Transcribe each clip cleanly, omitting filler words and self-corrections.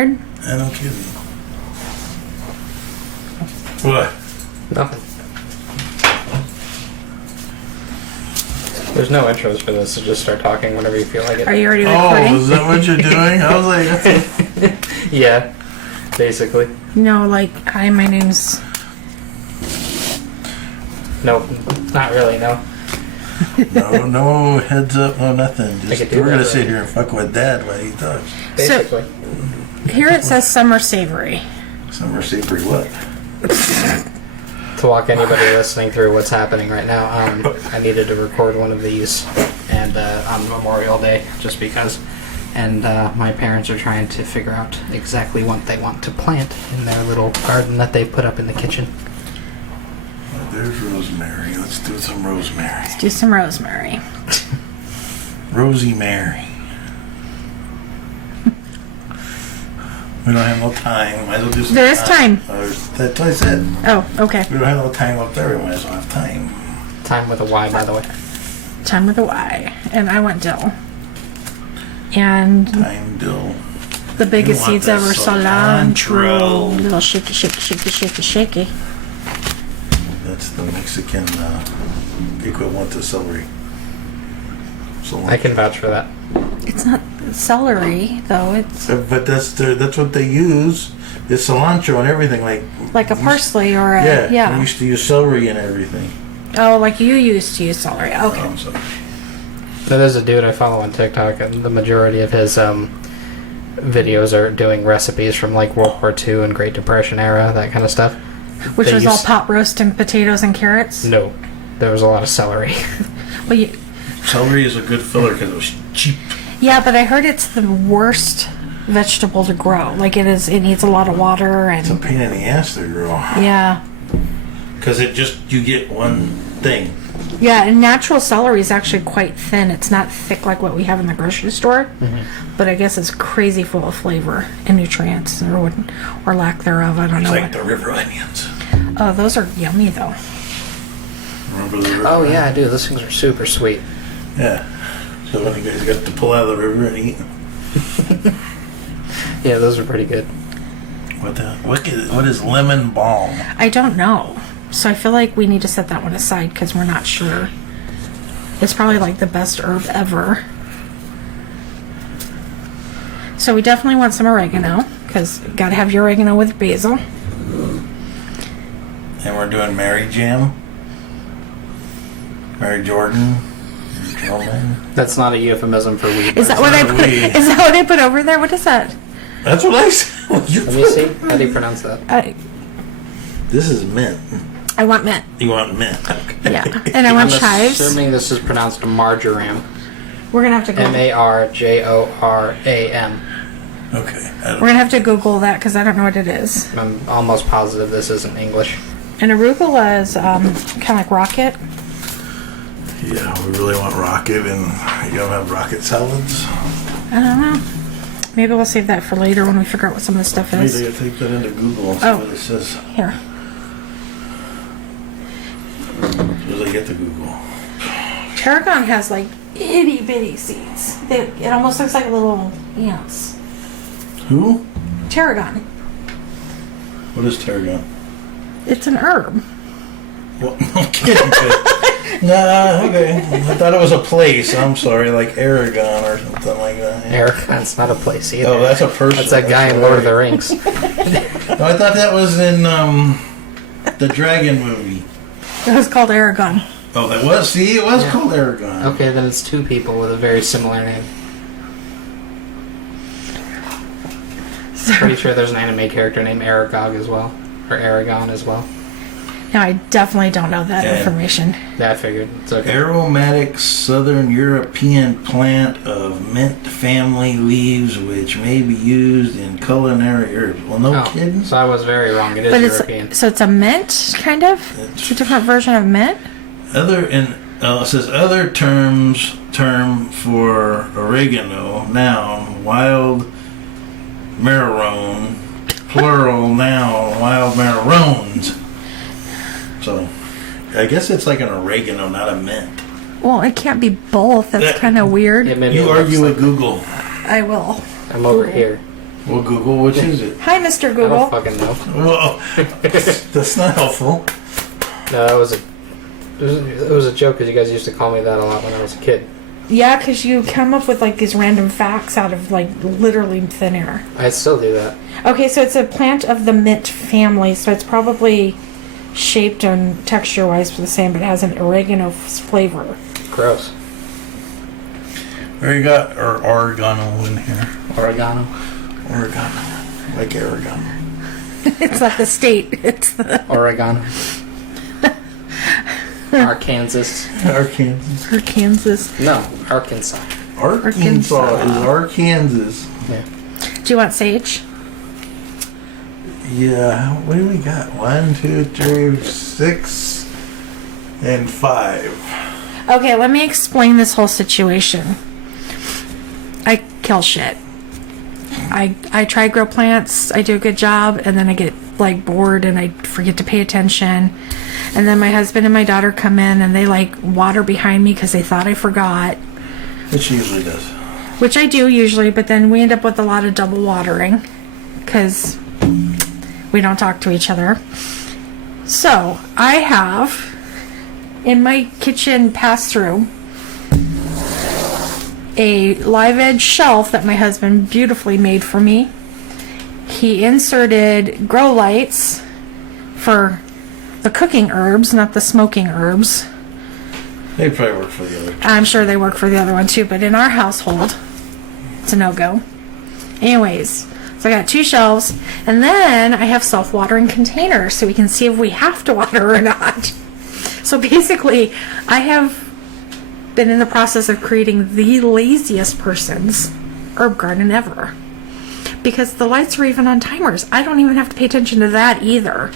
I don't kidding. What? Nothing. There's no intros for this, so just start talking whenever you feel like it. Are you already recording? Oh, is that what you're doing? I was like, Yeah, basically. No, like, hi, my name's... Nope, not really, no. no heads up, no nothing. Just, could do we're that, gonna right? sit here and fuck with Dad while he talks. Basically. Here it says summer savory. Summer savory what? To walk anybody listening through what's happening right now, I needed to record one of these and on Memorial Day, just because. And my parents are trying to figure out exactly what they want to plant in their little garden that they put up in the kitchen. Well, there's rosemary. Let's do some rosemary. Let's do some rosemary. Rosie Mary. We don't have no time. Might as well do some There is time. That's what I said. Oh, okay. We don't have no time up there. We might as well have time. Time with a Y, by the way. Time with a Y. And I went dill. And Time dill. the biggest You want seeds that ever, cilantro. cilantro. Little shaky, shaky, shaky, shaky, shaky. That's the Mexican equivalent to celery. I can vouch for that. It's not celery, though. It's But that's what they use. It's cilantro and everything. like a parsley or a... Yeah. We used to use celery and everything. Oh, like you used to use celery. Okay. So. So there's a dude I follow on TikTok, and the majority of his videos are doing recipes from like World War II and Great Depression era, that kind of stuff. Which was all pot roast and potatoes and carrots? No, there was a lot of celery. Well, Celery is a good filler because it was cheap. yeah, but I heard it's the worst vegetable to grow. Like it needs a lot of water It's a and... pain in the ass to grow. Yeah. Because you get one thing. Yeah, and natural celery is actually quite thin. It's not thick like what we have in the grocery store, but I guess it's crazy full of flavor and nutrients or lack thereof. I don't It's know. like the river onions. Oh, those are yummy though. Remember the river Oh yeah, I onions? do. Those things are super sweet. Yeah. So when you guys got to pull out of the river and eat. Yeah, those are pretty good. What is lemon balm? I don't know. So I feel like we need to set that one aside because we're not sure. It's probably like the best herb ever. So we definitely want some oregano because got to have your oregano with basil. And we're doing Mary Jam. Mary Jordan. Gentleman. That's not a euphemism for weed. Is that what I not put? weed. Is that what I put over there? What is that? That's what I said. Let me see. How do you pronounce that? This is mint. I want mint. You want mint? Okay. Yeah, and I want I'm chives. assuming this is pronounced marjoram. We're gonna have to go. M-A-R-J-O-R-A-M. Okay. We're gonna have to Google that because I don't know what it is. I'm almost positive this isn't English. And arugula is kind of like rocket. Yeah, we really want rocket, and you don't have rocket salads. I don't know. Maybe we'll save that for later when we figure out what some of this stuff Maybe is. they gotta type that into Google and see Oh. what it says. Here. As soon as I get to Google. Tarragon has like itty bitty seeds. It almost looks like little ants. Who? Tarragon. What is tarragon? It's an herb. Well, no kidding. Nah, okay. I thought it was a place. I'm sorry, like Aragon or something like that. Aragon's not a place either. Oh, that's a person. That's that guy in Lord of the Rings. No, I thought that was in the Dragon movie. It was called Aragon. Oh, that was? See, it was Yeah. called Aragon. Okay, then it's two people with a very similar name. Pretty sure there's an anime character named Aragog as well. Or Aragon as well. No, I definitely don't know that Yeah. information. Yeah, I figured. It's okay. Aromatic Southern European plant of mint family leaves, which may be used in culinary herbs. Well, no kidding. So I was very wrong. It is But European. it's a mint, kind of? It's a different version of mint? It says other term for oregano, noun, wild marrone, plural noun, wild marrones. So, I guess it's like an oregano, not a mint. Well, it can't be both. That's kind of weird. Yeah, maybe You it looks argue like with Google. I will. I'm over here. Well, Google, which is it? Hi, Mr. I don't Google. fucking know. Well, that's not helpful. No, it was a joke because you guys used to call me that a lot when I was a kid. Yeah, because you come up with like these random facts out of like literally thin air. I still do that. Okay, so it's a plant of the mint family, so it's probably shaped and texture-wise the same, but it has an oregano flavor. Gross. There you got our oregano in here. Oregano. Oregano. Like oregano. It's not the state, it's the Oregano. Arkansas. Arkansas. Arkansas. No, Arkansas. Arkansas is Arkansas. Yeah. Do you want sage? Yeah, what do we got? 1, 2, 3, 6, and 5. Okay, let me explain this whole situation. I kill shit. I try to grow plants, I do a good job, and then I get like bored and I forget to pay attention. And then my husband and my daughter come in and they like water behind me because they thought I forgot. Which usually does. Which I do usually, but then we end up with a lot of double watering because we don't talk to each other. So I have in my kitchen pass-through a live edge shelf that my husband beautifully made for me. He inserted grow lights for the cooking herbs, not the smoking herbs. They probably work for the other two. I'm sure they work for the other one too, but in our household, it's a no-go. Anyways, so I got 2 shelves, and then I have self-watering containers so we can see if we have to water or not. So basically, I have been in the process of creating the laziest person's herb garden ever. Because the lights are even on timers. I don't even have to pay attention to that either.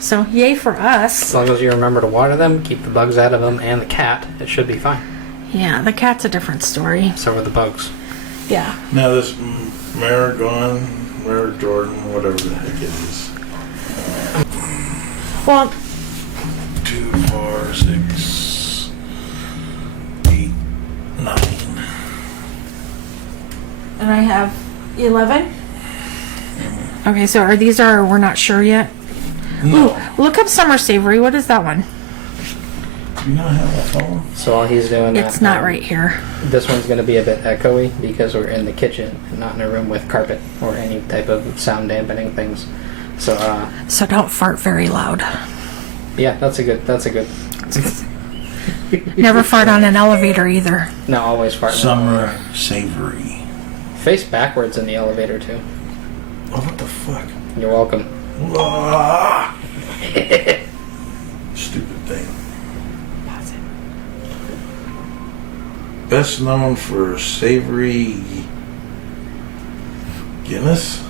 So, yay for us. As long as you remember to water them, keep the bugs out of them, and the cat, it should be fine. Yeah, the cat's a different story. So are the bugs. Yeah. Now this Marigon, Jordan, whatever the heck it is. Well, 2, 4, 6, 8, 9. and I have 11. Okay, so we're not sure yet? No. Ooh, look up Summer Savory. What is that one? Do you not have a phone? So while he's doing that, It's not right here. This one's going to be a bit echoey because we're in the kitchen and not in a room with carpet or any type of sound dampening things. So, So don't fart very loud. yeah, that's a good. Never fart on an elevator either. No, always fart. Summer Savory. Face backwards in the elevator too. Oh, what the fuck? You're welcome. Ah! Stupid thing. Best known for savory Guinness.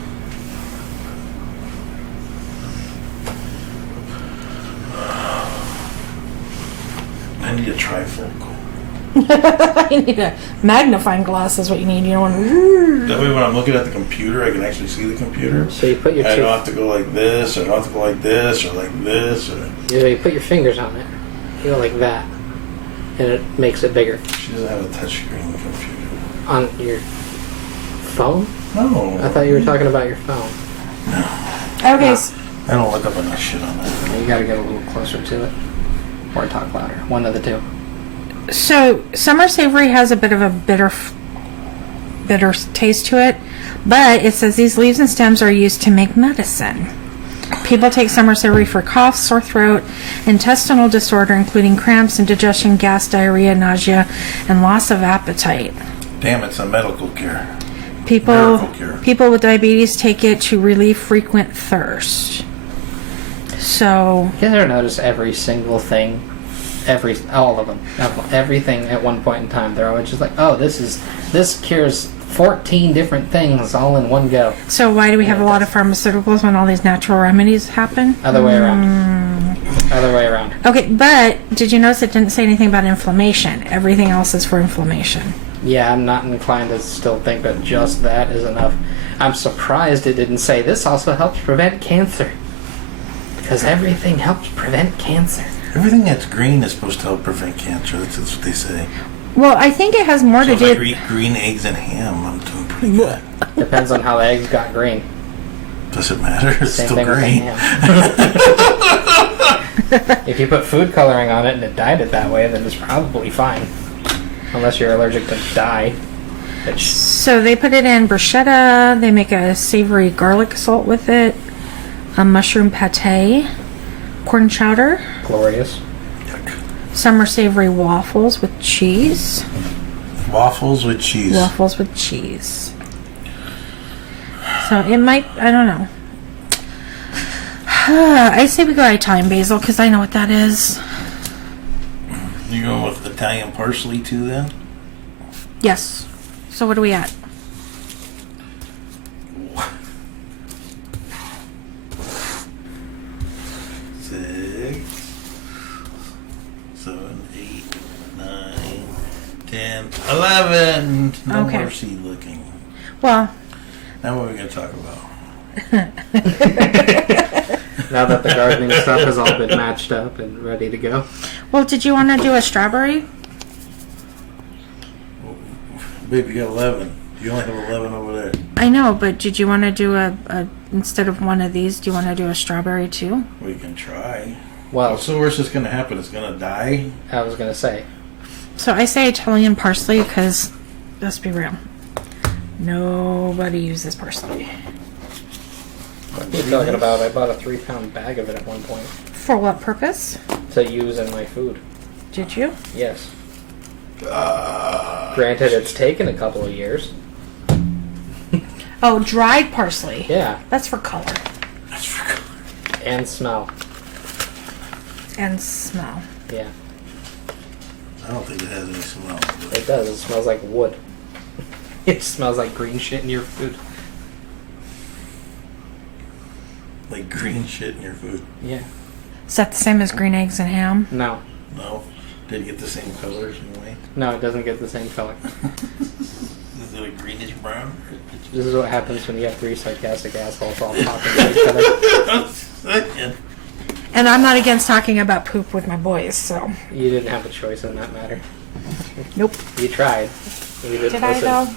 I need a trifocal. I need a magnifying glass is what you need. You don't want That way when I'm looking at the computer, I can actually see the computer. So you put your I don't have to go like this, or I don't have to go like this, or like this, or... you put your fingers on it. You go like that, and it makes it bigger. She doesn't have a touchscreen computer. On your phone? No. I thought you were talking about your phone. Okay. I don't look up enough shit on that. You got to get a little closer to it, or talk louder. One of the two. So Summer Savory has a bit of a bitter taste to it, but it says these leaves and stems are used to make medicine. People take Summer Savory for cough, sore throat, intestinal disorder, including cramps, indigestion, gas, diarrhea, nausea, and loss of appetite. Damn, it's a medical cure. People Miracle cure. people with diabetes take it to relieve frequent thirst. So You ever notice every single thing, all of them, everything at one point in time, they're always just like, oh, this cures 14 different things all in one go. why do we have a lot of pharmaceuticals when all these natural remedies happen? Other way around. Other way around. Okay, but did you notice it didn't say anything about inflammation? Everything else is for inflammation. Yeah, I'm not inclined to still think that just that is enough. I'm surprised it didn't say this also helps prevent cancer. Because everything helps prevent cancer. Everything that's green is supposed to help prevent cancer. That's what they say. Well, I think it has more So to if I do. eat green eggs and ham, I'm doing pretty good. Depends on how the eggs got green. Does it matter? It's Same still thing with the green. ham. If you put food coloring on it and it dyed it that way, then it's probably fine. Unless you're allergic to dye. Which, So they put it in bruschetta. They make a savory garlic salt with it. A mushroom pate, corn chowder, glorious. Yuck. summer savory waffles with cheese. Waffles with cheese. Waffles with cheese. So it might, I don't know. I say we go Italian basil because I know what that is. You going with Italian parsley too then? Yes. So what are we at? Six, 7, 8, 9, 10, 11. No Okay. more seed looking. Well, Now what are we going to talk about? Now that the gardening stuff has all been matched up and ready to go. well, did you want to do a strawberry? Babe, you got 11. You only have 11 over there. I know, but did you want to do a instead of one of these, do you want to do a strawberry too? We can try. Well, What's the worst that's going to happen? It's going to die? I was going to say, So I say Italian parsley because, let's be real, nobody uses parsley. what are you talking about? I bought a 3-pound bag of it at one point For what purpose? to use in my food. Did you? Yes. Granted, it's taken a couple of years. Oh, dried parsley. Yeah, That's for color That's for and smell. and smell. Yeah, I don't think it has any smell. But it does. It smells like wood. It smells like green shit in your food. like green shit in your food. Yeah. Is that the same as green eggs and ham? No. No? Did it get the same colors anyway? No, it doesn't get the same color. Is it a greenish brown? This is what happens when you have 3 sarcastic assholes all talking to each other. And I'm not against talking about poop with my boys, so. You didn't have a choice in that matter. Nope. You tried. You didn't Did I listen. though?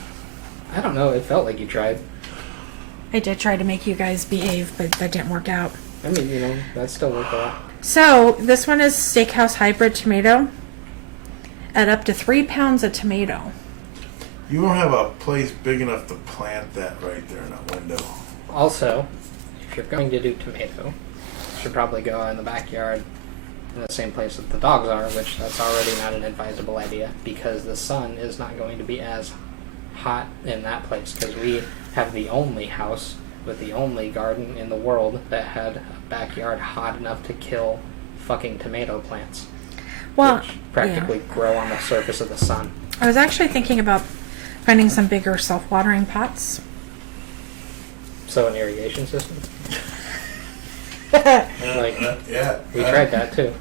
I don't know. It felt like you tried. I did try to make you guys behave, but that didn't work out. I mean, you know, that still worked out. So, this one is Steakhouse Hybrid Tomato at up to 3 pounds of tomato. You won't have a place big enough to plant that right there in that window. Also, if you're going to do tomato, you should probably go in the backyard in the same place that the dogs are, which that's already not an advisable idea because the sun is not going to be as hot in that place because we have the only house with the only garden in the world that had a backyard hot enough to kill fucking tomato plants, Well, which practically grow on the surface of the sun. I was actually thinking about finding some bigger self-watering pots. So an irrigation system. Yeah. We tried that too.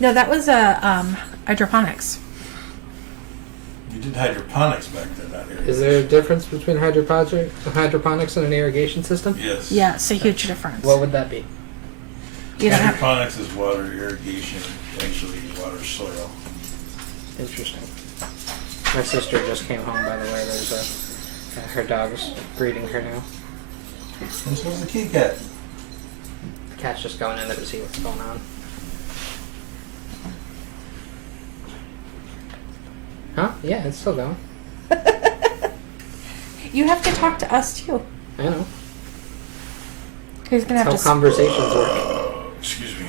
No, that was a hydroponics. You did hydroponics back then, not irrigation. Is there a difference between hydroponics and an irrigation system? Yes. Yeah, it's a huge difference. What would that be? You don't have, Hydroponics is water irrigation. Actually, water soil. Interesting. My sister just came home, by the way. There's her dog's greeting her now. And so's the kitty cat. The cat's just going in there to see what's going on. Huh? Yeah, it's still going. you have to talk to us too. I know. He's gonna That's have how to. conversations work. Excuse me.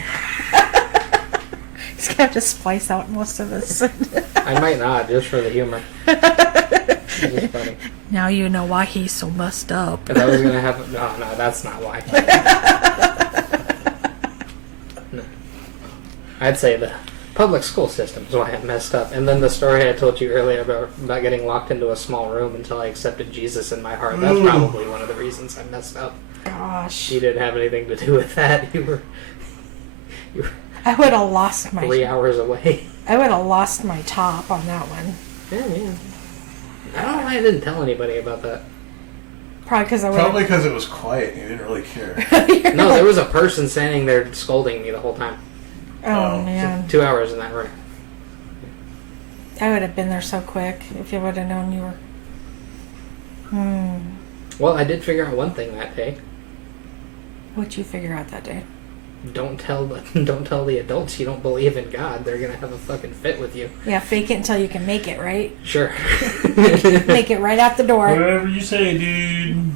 He's gonna have to splice out most of this. I might not, just for the humor. It's just funny. Now you know why he's so messed up. If that was gonna happen, no, that's not why. No. I'd say the public school system is why I'm messed up. And then the story I told you earlier about getting locked into a small room until I accepted Jesus in my heart. That's probably one of the reasons I'm messed up. Gosh, You didn't have anything to do with that. You were I would have lost 3 my. hours away. I would have lost my top on that one. Yeah. I don't know why I didn't tell anybody about that. Probably because I would. Probably because it was quiet and you didn't really care. No, there was a person standing there scolding me the whole time. Oh man. 2 hours in that room. I would have been there so quick if you would have known you were. Well, I did figure out one thing that day. What'd you figure out that day? Don't tell the adults you don't believe in God. They're gonna have a fucking fit with you. Yeah, fake it until you can make it, right? Sure. Make it right out the door. Whatever you say, dude.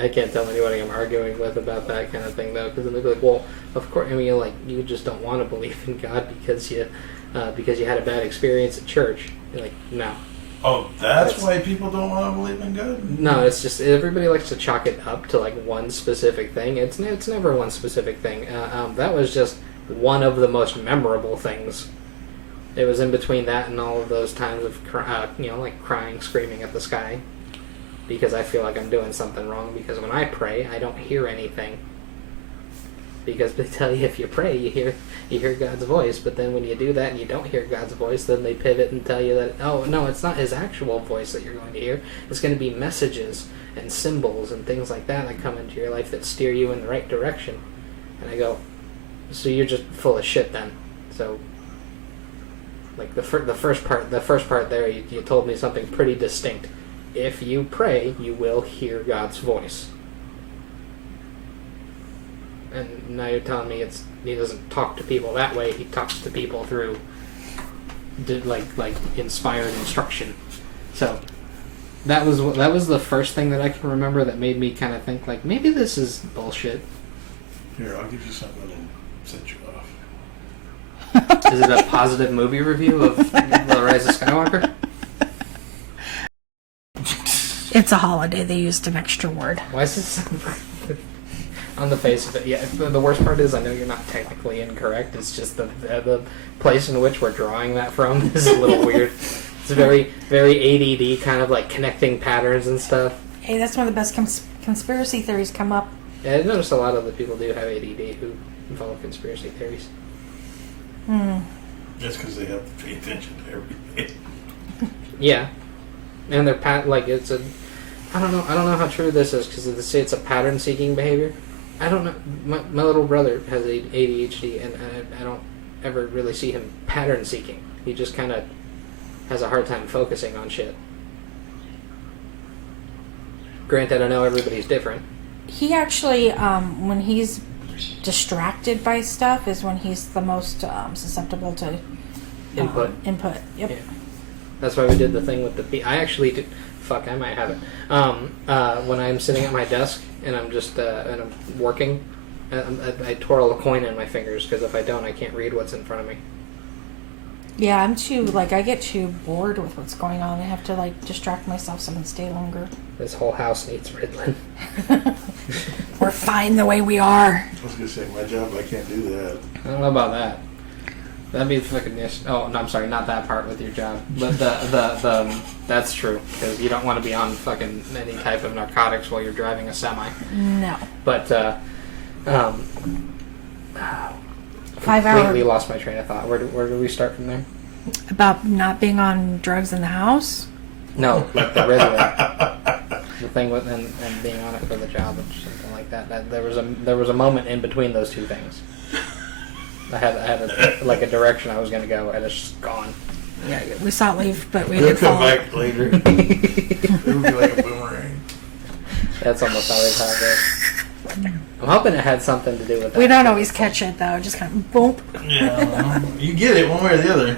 I can't tell anybody I'm arguing with about that kind of thing though, because they'll be like, well, of course. I mean, like, you just don't want to believe in God because you had a bad experience at church. You're like, no. Oh, that's why people don't want to believe in God? No, it's just everybody likes to chalk it up to like one specific thing. It's never one specific thing. That was just one of the most memorable things. It was in between that and all of those times of like crying, screaming at the sky, because I feel like I'm doing something wrong. Because when I pray, I don't hear anything. Because they tell you if you pray, you hear God's voice. But then when you do that and you don't hear God's voice, then they pivot and tell you that, oh, no, it's not his actual voice that you're going to hear. It's going to be messages and symbols and things like that come into your life that steer you in the right direction. And I go, so you're just full of shit then. So, like the first part there, you told me something pretty distinct. If you pray, you will hear God's voice. And now you're telling me he doesn't talk to people that way. He talks to people through like inspired instruction. So that was the first thing that I can remember that made me kind of think like maybe this is bullshit. Here, I'll give you something that'll set you off. Is it a positive movie review of The Rise of Skywalker? It's a holiday. They used an extra word. Why is this on the face of it? Yeah, the worst part is I know you're not technically incorrect. It's just the place in which we're drawing that from is a little weird. It's very, very ADD, kind of like connecting patterns and stuff. Hey, that's one of the best conspiracy theories come up. Yeah, I noticed a lot of the people do have ADD who follow conspiracy theories. That's because they have to pay attention to everything. Yeah, and they're it's a. I don't know how true this is because they say it's a pattern-seeking behavior. I don't know. My little brother has ADHD, and I don't ever really see him pattern-seeking. He just kind of has a hard time focusing on shit. Granted, I know everybody's different. He actually, when he's distracted by stuff, is when he's the most susceptible to Input. Input. Yep. Yeah. That's why we did the thing with the. I actually did. Fuck, I might have it. When I'm sitting at my desk and I'm just and I'm working, I twirl a coin in my fingers because if I don't, I can't read what's in front of me. Yeah, I'm too I get too bored with what's going on. I have to distract myself so I can stay longer. This whole house needs riddling. We're fine the way we are. I was gonna say my job. I can't do that. I don't know about that. That'd be fucking. Oh, no, I'm sorry, not that part with your job, but the that's true because you don't want to be on fucking any type of narcotics while you're driving a semi. No. But 5 hours. Completely lost my train of thought. Where do we start from there? About not being on drugs in the house? No, like the Riddler. The thing with and being on it for the job or something like that. There was a moment in between those two things. I had a direction I was going to go, and it's just gone. Yeah, we saw it leave, but we It'll did come fall. back later. It'll be like a boomerang. That's almost always how it goes. I'm hoping it had something to do with that. We don't always catch it, though. Just kind of boom. Yeah, you get it one way or the other.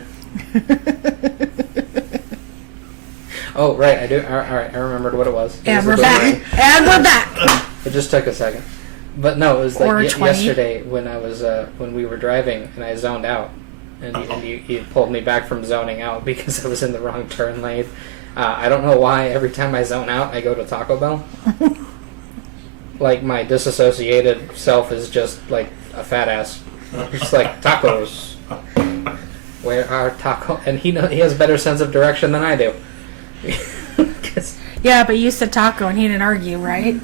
Oh, right, I do. All right, I remembered what it was. And we're back. And we're back. It just took a second. But no, it was Or like 20. yesterday when I was when we were driving and I zoned out, and you pulled me back from zoning out because I was in the wrong turn lane. I don't know why. Every time I zone out, I go to Taco Bell. Like my disassociated self is just like a fat ass. Just like tacos. Where are tacos? And he has a better sense of direction than I do. Yeah, but you said taco and he didn't argue, right?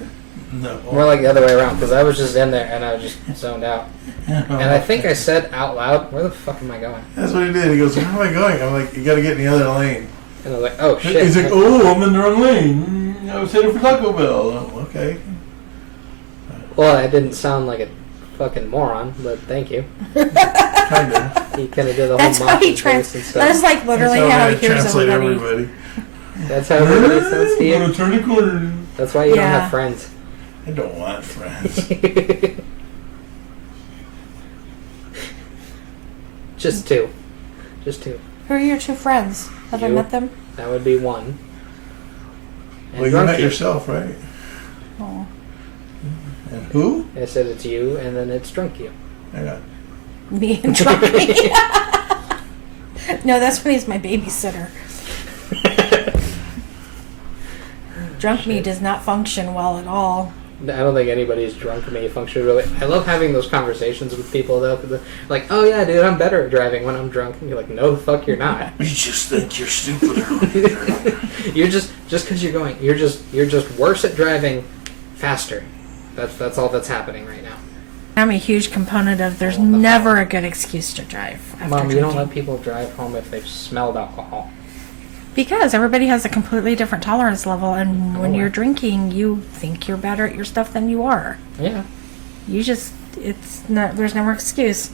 No. More like the other way around, because I was just in there and I was just zoned out. And I think I said out loud, "Where the fuck am I going?" That's what he did. He goes, "Where am I going?" I'm like, "You got to get in the other lane." And I was like, "Oh shit!" He's like, "Oh, I'm in the wrong lane. I was headed for Taco Bell." Oh, okay. Well, I didn't sound like a fucking moron, but thank you. Kind of. He kind of did the That's whole how he mocking voice and stuff. That's like literally how he hears translate everybody. That's how everybody sounds to I'm you. gonna turn a corner. That's why you don't Yeah. have friends. I don't want friends. Just two. Just two. Who are your two friends? Have I You. met them? That would be one. And Well, you drunk met yourself, right? Oh. And who? I said it's you, and then it's drunk you. Yeah. Me and Johnny. No, that's when he's my babysitter. Drunk me does not function well at all. I don't think anybody's drunk may function really. I love having those conversations with people though. Like, oh yeah, dude, I'm better at driving when I'm drunk. And you're like, no, the fuck, you're not. You just think you're stupider when you're drunk. You're just because you're going. You're just worse at driving faster. That's all that's happening right now. I'm a huge component of there's never a good excuse to drive after Mom, you don't drinking. let people drive home if they've smelled alcohol. Because everybody has a completely different tolerance level, and when Oh. you're drinking, you think you're better at your stuff than you are. Yeah. You just, it's not, there's no excuse.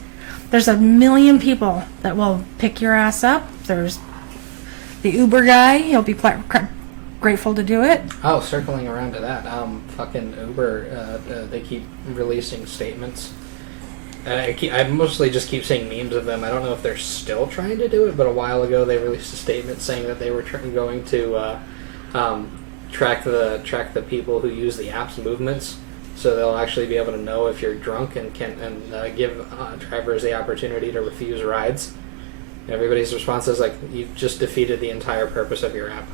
There's a million people that will pick your ass up. There's the Uber guy, he'll be grateful to do it. Oh, circling around to that, fucking Uber, they keep releasing statements. I mostly just keep seeing memes of them. I don't know if they're still trying to do it, but a while ago they released a statement saying that they were going to track the people who use the app's movements, so they'll actually be able to know if you're drunk and give drivers the opportunity to refuse rides. And everybody's response is like, "You've just defeated the entire purpose of your app."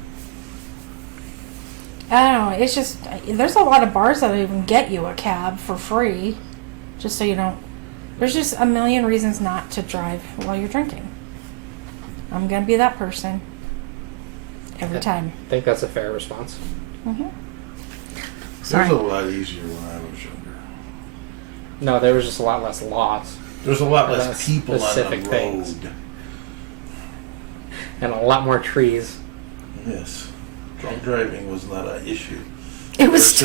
I don't know, it's just, there's a lot of bars that even get you a cab for free, just so you don't, there's just a million reasons not to drive while you're drinking. I'm gonna be that person. Every time. I think that's a fair response. Mm-hmm. It Sorry. was a lot easier when I was younger. No, there was just a lot less laws There's a lot That's less people on the specific road. things. And a lot more trees. Yes. Drunk driving was not an issue. It was.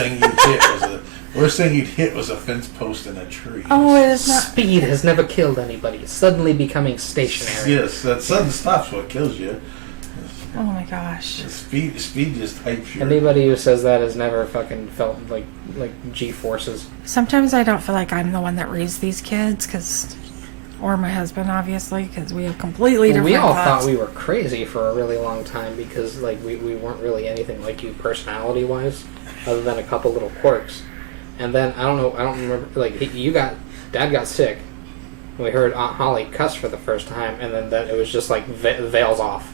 Worst thing you'd hit was a fence post and a tree. Oh, it is not. Speed has never killed anybody. It's suddenly becoming stationary. Yes, that sudden stop's what kills you. Oh my gosh. Speed just hypes you. Anybody who says that has never fucking felt like G-forces. Sometimes I don't feel like I'm the one that raised these kids, or my husband, obviously, because we have completely different We all thoughts. thought we were crazy for a really long time because like we weren't really anything like you personality-wise, other than a couple little quirks. And then I don't remember. Like Dad got sick. And we heard Aunt Holly cuss for the first time, and then it was just like veils off.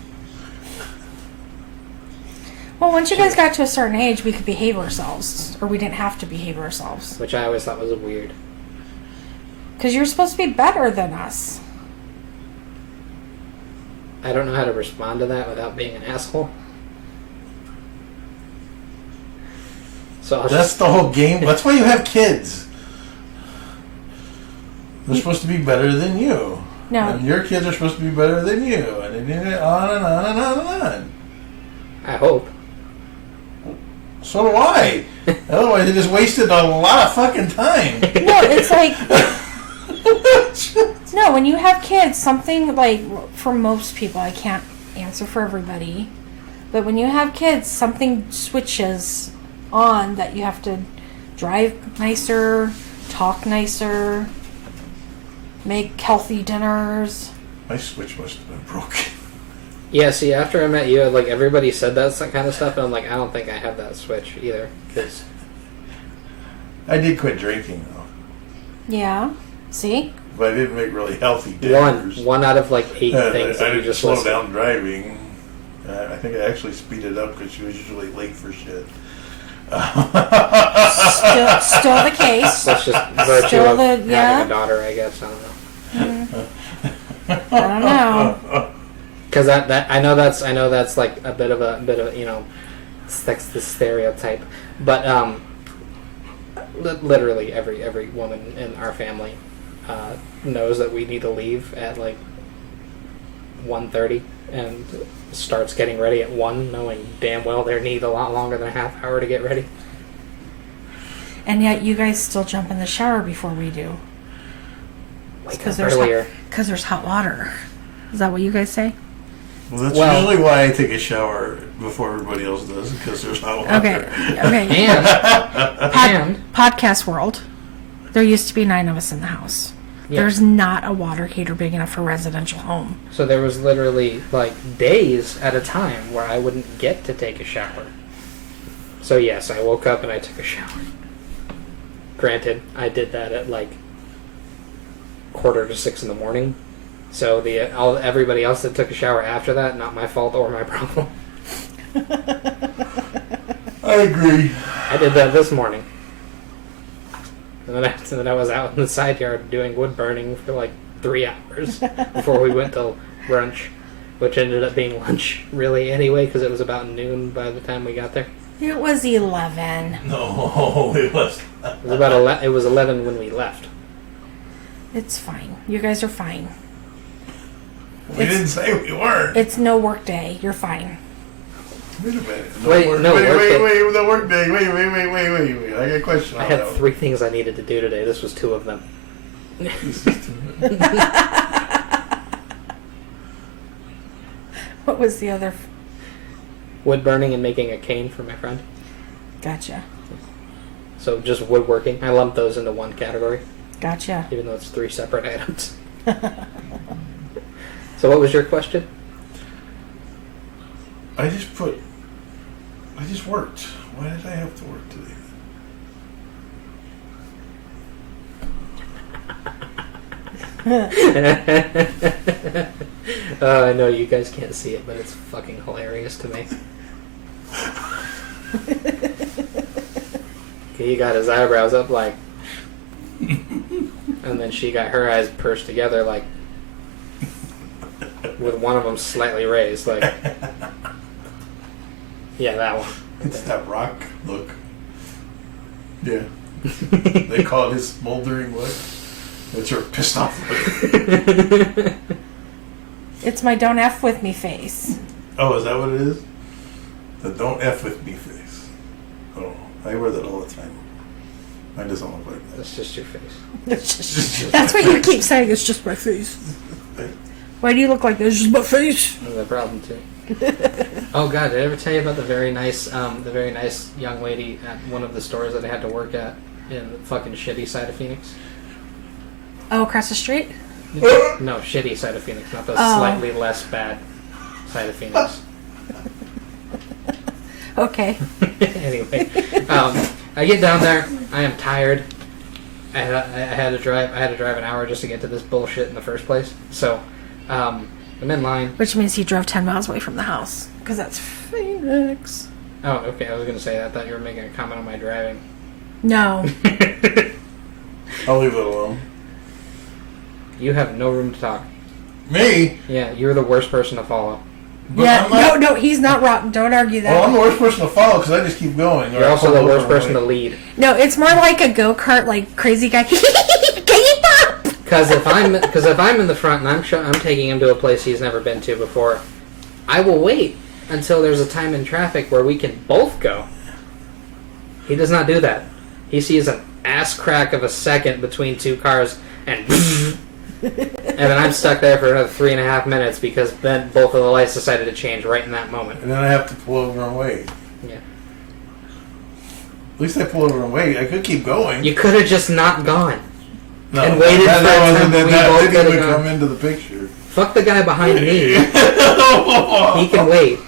Well, once you guys got to a certain age, we could behave ourselves, or we didn't have to behave ourselves. Which I always thought was weird. Because you're supposed to be better than us. I don't know how to respond to that without being an asshole. So That's the whole game. That's why you have kids. They're supposed to be better than you. No. And your kids are supposed to be better than you. And then on and on and on and on. I hope. So do I. Otherwise, they just wasted a lot of fucking time. No, it's like... No, when you have kids, something like, for most people, I can't answer for everybody, but when you have kids, something switches on that you have to drive nicer, talk nicer, make healthy dinners. My switch must have been broken. Yeah, see, after I met you, like, everybody said that kind of stuff, and I'm like, I don't think I have that switch either, because... I did quit drinking, though. Yeah, see? But I didn't make really healthy dinners. One out of, like, 8 I things that you didn't just slow listed. down driving. I think I actually speeded up because she was usually late for shit. Still the case. That's just virtue Still of the- yeah. having a daughter, I guess, I don't know. I don't know. Because I know that's like a bit of you know, that's the stereotype, but literally every woman in our family knows that we need to leave at like 1:30 and starts getting ready at 1, knowing damn well they need a lot longer than a half hour to get ready. And yet you guys still jump in the shower before we do. wake Because up earlier. there's hot water. Is that what you guys say? Well, that's Well- usually why I take a shower before everybody else does, because there's hot water. Okay. Okay. And Podcast world. There used to be 9 of us in the house. Yeah. There's not a water heater big enough for a residential home. so there was literally like days at a time where I wouldn't get to take a shower. So yes, I woke up and I took a shower. Granted, I did that at like 5:45 in the morning. So everybody else that took a shower after that, not my fault or my problem. I agree. I did that this morning. And then I was out in the side yard doing wood burning for like 3 hours before we went to brunch, which ended up being lunch really anyway because it was about noon by the time we got there. It was 11. No, it was. It was it was 11 when we left. It's fine. You guys are fine. We didn't say we weren't. It's no work day. You're fine. Wait a minute. Wait, work, no, wait, work wait, day. wait, the work day. Wait. I got a question. I on had that 3 things I needed to do today. This was 2 of them. What was the other? Wood burning and making a cane for my friend. Gotcha. So just woodworking. I lumped those into one category, Gotcha. even though it's 3 separate items. So what was your question? I just worked. Why did I have to work today? I know you guys can't see it, but it's fucking hilarious to me. He got his eyebrows up like, and then she got her eyes pursed together like, with one of them slightly raised, like, yeah, that one. It's that rock look. Yeah. They call it his smoldering look. It's your pissed off look. It's my don't F with me face. Oh, is that what it is? The don't F with me face. Oh, I wear that all the time. Mine doesn't look like that. That's just your face. It's just, that's what you keep saying. It's just my face. Why do you look like this? It's just my face. That's a problem too. Oh God, did I ever tell you about the very nice young lady at one of the stores that I had to work at in the fucking shitty side of Phoenix? Oh, across the street? No, shitty side of Phoenix, not the Oh. slightly less bad side of Phoenix. Okay. Anyway, I get down there. I am tired. I had to drive an hour just to get to this bullshit in the first place. So, I'm in line. Which means he drove 10 miles away from the house. Because that's Phoenix. Oh, okay. I was gonna say I thought you were making a comment on my driving. No. I'll leave it alone. You have no room to talk. Me? Yeah, you're the worst person to follow. But Yeah, I'm not- no, he's not wrong. Don't argue that. Oh, I'm the worst person to follow because I just keep going. You're also the worst person to lead. No, it's more like a go-kart, like crazy guy. Keep up! Because if I'm in the front and I'm taking him to a place he's never been to before, I will wait until there's a time in traffic where we can both go. He does not do that. He sees an ass crack of a second between 2 cars and and then I'm stuck there for another 3.5 minutes because then both of the lights decided to change right in that moment. And then I have to pull over and wait. Yeah. At least I pull over and wait. I could keep going. You could have just not gone. No, and waited for that that wasn't time we that both didn't could've even gone. come into the picture. Fuck the guy behind me. He can wait.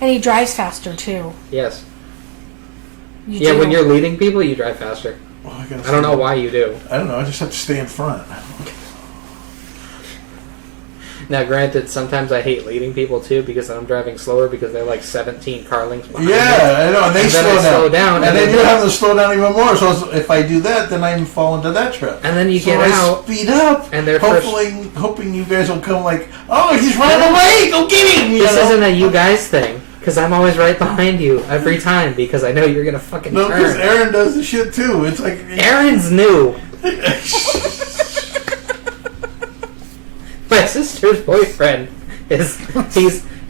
And he drives faster, too. Yes. You Yeah, do. when you're leading people, you drive faster. Well, I don't know why you do. I don't know. I just have to stay in front. Now, granted, sometimes I hate leading people too because I'm driving slower because they're like 17 car lengths behind me. Yeah, I know. And they And then I slow down, and and then then- you have to slow down even more. So if I do that, then I fall into that trap. And then you So get I out, speed up, and they're hoping you guys will come like, oh, he's running away, go get him! You This know? isn't a you guys thing because I'm always right behind you every time because I know you're gonna fucking No, because turn. Aaron does the shit too. It's like Aaron's new. My sister's boyfriend is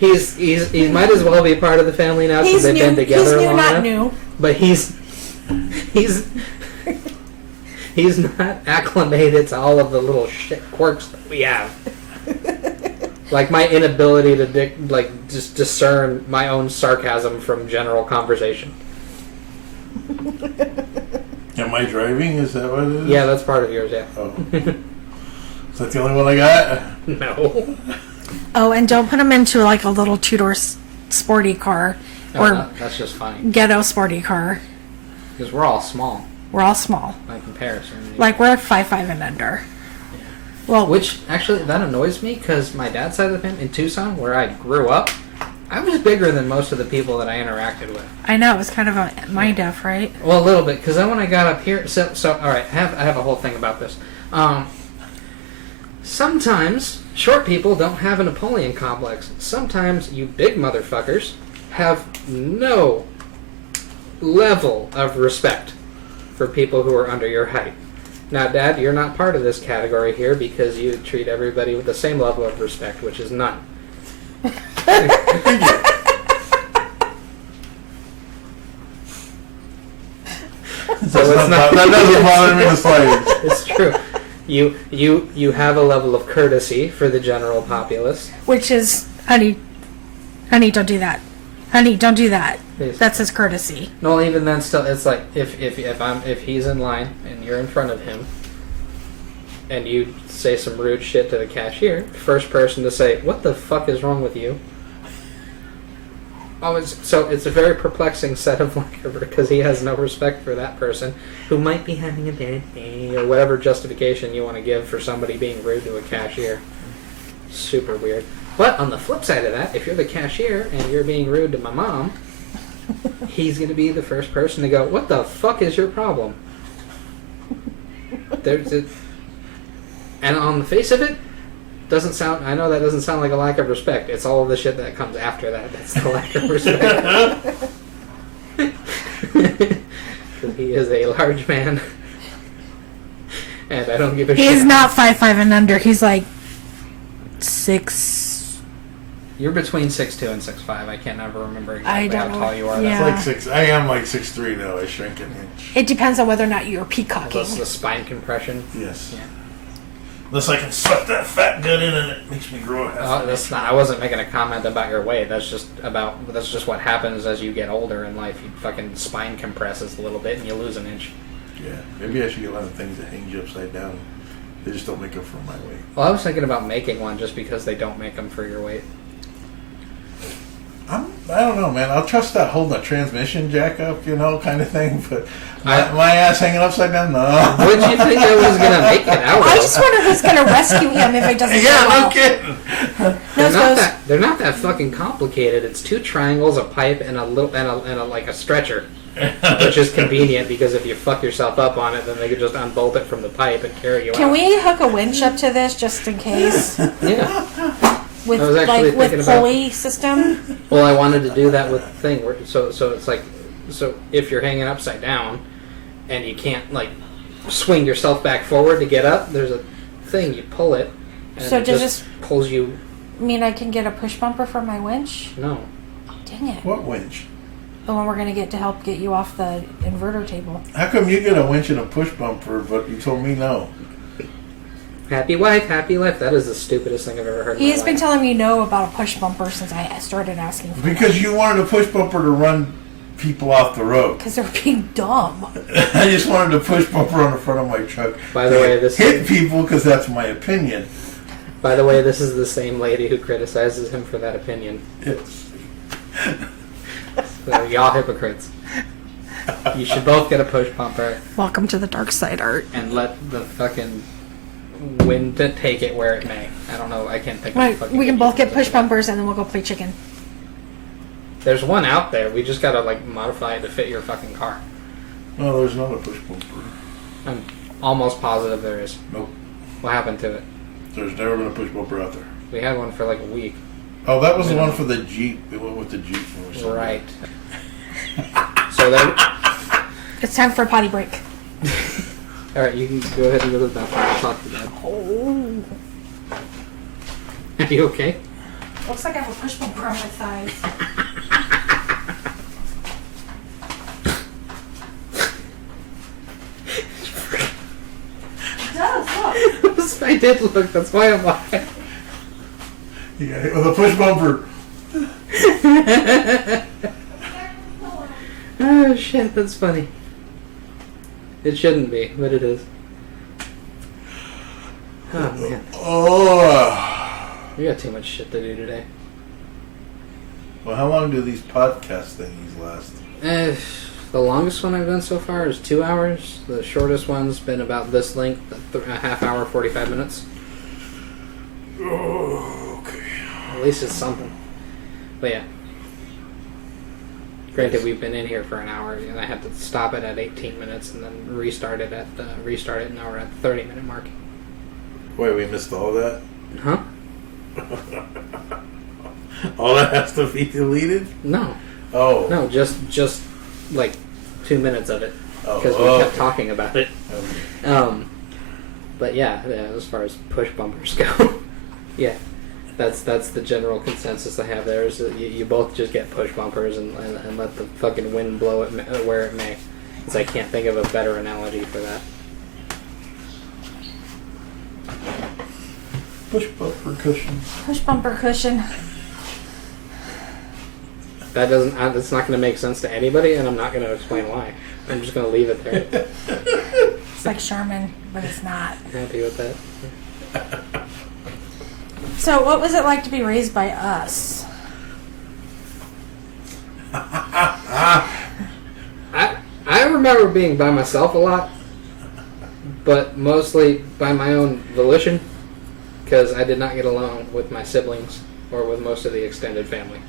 he might as well be part of the family now because He's they've new. been together He's new, long not enough. new. But he's He's not acclimated to all of the little shit quirks that we have. Like my inability to just discern my own sarcasm from general conversation. Am I driving? Is that what it is? Yeah, that's part of yours, yeah. Oh. Is that the only one I got? No. Oh, and don't put them into like a little two-door sporty car or That's just funny. ghetto sporty car. Because we're all small We're all small. by comparison. Like we're 5'5" and under. Well, Which, actually, that annoys me because my dad's side of the family in Tucson, where I grew up, I was bigger than most of the people that I interacted with. I know it was kind of a mind F, right? Well, a little bit, because then when I got up here, so all right, I have a whole thing about this. Sometimes short people don't have a Napoleon complex. Sometimes you big motherfuckers have no level of respect for people who are under your height. Now, Dad, you're not part of this category here because you treat everybody with the same level of respect, which is none. So it's not, that doesn't bother me the slightest. it's true. You have a level of courtesy for the general populace. Which is, honey, don't do that. Honey, don't do that. Please. That's his courtesy. No, even then, still, it's like if he's in line and you're in front of him, and you say some rude shit to the cashier, first person to say, "What the fuck is wrong with you?" So it's a very perplexing set of because he has no respect for that person who might be having a bad day or whatever justification you want to give for somebody being rude to a cashier. Super weird. But on the flip side of that, if you're the cashier and you're being rude to my mom, he's going to be the first person to go, "What the fuck is your problem?" And on the face of it, doesn't sound. I know that doesn't sound like a lack of respect. It's all of the shit that comes after that. That's the lack of respect. Because he is a large man, and I don't give a shit. He's not 5'5" and under. He's like 6. You're between 6'2" and 6'5". I can't ever remember I exactly how don't know. tall you are. Yeah. It's like 6. I am like 6'3" now. I shrink an inch. It depends on whether or not you're That's peacocking. the spine compression. Yes. Yeah. Unless I can suck that fat gut in and it makes me grow a half Oh, an that's inch. not. I wasn't making a comment about your weight. That's just what happens as you get older in life. You fucking spine compresses a little bit and you lose an inch. Yeah. Maybe I should get one of the things that hangs you upside down. They just don't make up for my weight. Well, I was thinking about making one just because they don't make them for your weight. I don't know, man. I'll trust that holding a transmission jack up, kind of thing. But my ass hanging upside down, no. What did you think I was gonna make it out of? I just wonder who's going to rescue him if it doesn't Yeah, go no well. kidding. They're not that fucking complicated. It's 2 triangles, a pipe, and a like a stretcher, which is convenient because if you fuck yourself up on it, then they could just unbolt it from the pipe and carry you out. Can we hook a winch up to this just in case? Yeah. With I was actually with thinking about- pulley system? Well, I wanted to do that with the thing where so it's like if you're hanging upside down and you can't like swing yourself back forward to get up, there's a thing you pull it and So it does just pulls you. mean I can get a push bumper for my winch? No. Dang it. What winch? The one we're going to get to help get you off the inverter table. How come you get a winch and a push bumper, but you told me no? Happy wife, happy life. That is the stupidest thing I've ever heard. He's in my been life. telling me no about a push bumper since I started asking for Because you wanted a push bumper to run people off the road. because they're being dumb. I just wanted a push bumper on the front of my truck. By the way, this hit people because that's my opinion. By the way, this is the same lady who criticizes him for that opinion. Yes. So y'all hypocrites. You should both get a push bumper Welcome to the dark side, Art. and let the fucking wind to take it where it may. I don't know. I can't think. of Right, fucking we can both get push definition. bumpers and then we'll go play chicken. There's one out there. We just gotta like modify it to fit your fucking car. No, there's not a push bumper. I'm almost positive there is. Nope. What happened to it? There's never been a push bumper out there. We had one for like a week. Oh, that was the one for the Jeep. We went with the Jeep. Or something. Right. So then, It's time for a potty break. all right, you can go ahead and go to the bathroom. I'll talk to Dad. Oh. Are you okay? Looks like I have a push bumper on my thighs. I did look. That's why I'm laughing. Yeah, with a push bumper. Oh shit, that's funny. It shouldn't be, but it is. Oh man. Oh. We got too much shit to do today. Well, how long do these podcast thingies last? The longest one I've done so far is 2 hours. The shortest one's been about this length, a half hour, 45 minutes. Oh, okay. At least it's something. But yeah. Granted, we've been in here for an hour, and I had to stop it at 18 minutes and then restart it, and now we're at the 30-minute mark. Wait, we missed all that? Huh? All that has to be deleted? No. Oh. No, just like 2 minutes of it. Oh, Because we kept talking about it. Okay. But yeah, as far as push bumpers go, yeah. That's the general consensus I have there is that you both just get push bumpers and let the fucking wind blow it where it may. Because I can't think of a better analogy for that. Push bumper cushion. Push bumper cushion. That's not going to make sense to anybody, and I'm not going to explain why. I'm just going to leave it there. It's like Sherman, but it's not. Happy with that. So, what was it like to be raised by us? I remember being by myself a lot, but mostly by my own volition, because I did not get along with my siblings or with most of the extended family.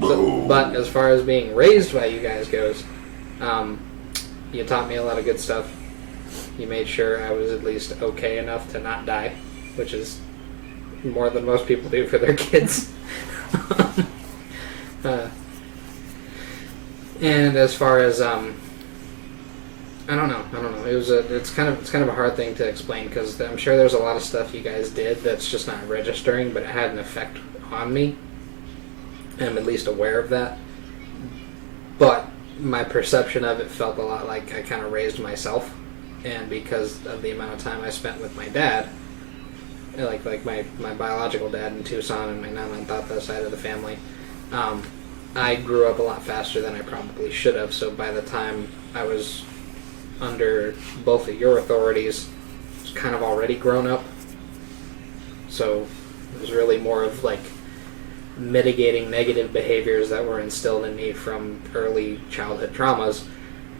So, but as far as being raised by you guys goes, you taught me a lot of good stuff. You made sure I was at least okay enough to not die, which is more than most people do for their kids. And as far as I don't know. It's kind of a hard thing to explain because I'm sure there's a lot of stuff you guys did that's just not registering, but it had an effect on me. I'm at least aware of that. But my perception of it felt a lot like I kind of raised myself. And because of the amount of time I spent with my dad, like my biological dad in Tucson and my Nanantata side of the family, I grew up a lot faster than I probably should have. So by the time I was under both of your authorities, I was kind of already grown up. So it was really more of like mitigating negative behaviors that were instilled in me from early childhood traumas,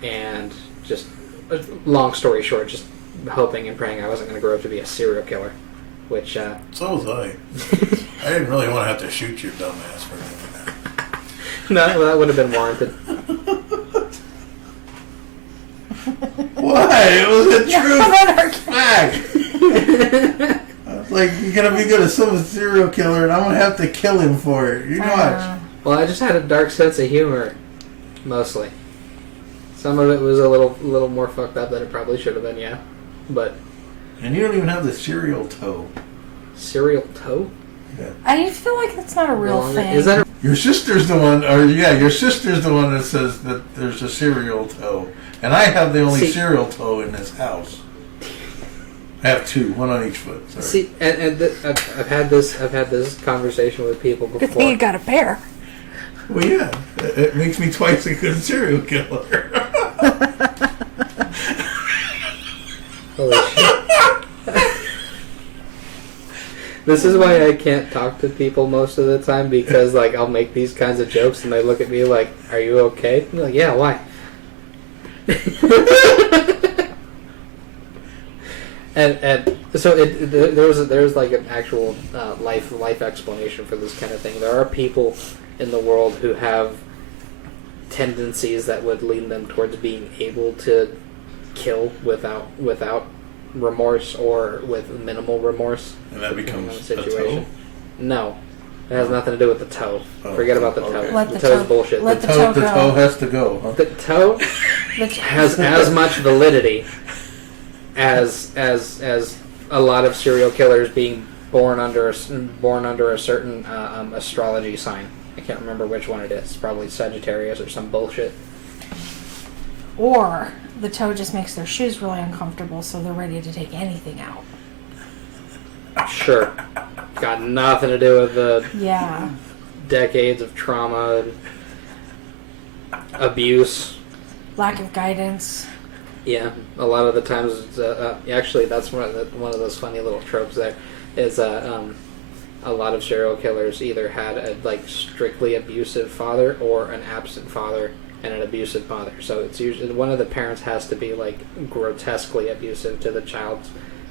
and just long story short, just hoping and praying I wasn't going to grow up to be a serial killer, which So was I. I didn't really want to have to shoot your dumbass for doing that. no, that would have been warranted. Why? It was a true fact. I was like, you're going to be good at some serial killer, and I'm going to have to kill him for it. You watch. Well, I just had a dark sense of humor, mostly. Some of it was a little more fucked up than it probably should have been, yeah. But And you don't even have the serial toe. serial toe? Yeah. I feel like that's not a real thing. Is that Your sister's the one, your sister's the one that says that there's a serial toe. And I have the only serial toe in this house. I have two, one on each foot. Sorry. See, I've had this conversation with people before. Good thing you got a pair. Well, yeah, it makes me twice a good serial killer. Holy shit. This is why I can't talk to people most of the time, because like I'll make these kinds of jokes and they look at me like, "Are you okay?" I'm like, "Yeah, why?" and so there's like an actual life explanation for this kind of thing. There are people in the world who have tendencies that would lead them towards being able to kill without remorse or with minimal remorse. And that becomes a situation. No. It has nothing to do with the toe. Oh, Forget about the toe. okay. Let The the toe's toe- bullshit. let The the toe, toe go. has to go, huh? The toe has as much validity as a lot of serial killers being born under a certain astrology sign. I can't remember which one it is. It's probably Sagittarius or some bullshit. or the toe just makes their shoes really uncomfortable, so they're ready to take anything out. Sure. Got nothing to do with the Yeah. decades of trauma and abuse. Lack of guidance. Yeah, a lot of the times, it's, actually, that's one of those funny little tropes there, is a lot of serial killers either had a strictly abusive father or an absent father and an abusive mother. So it's usually one of the parents has to be grotesquely abusive to the child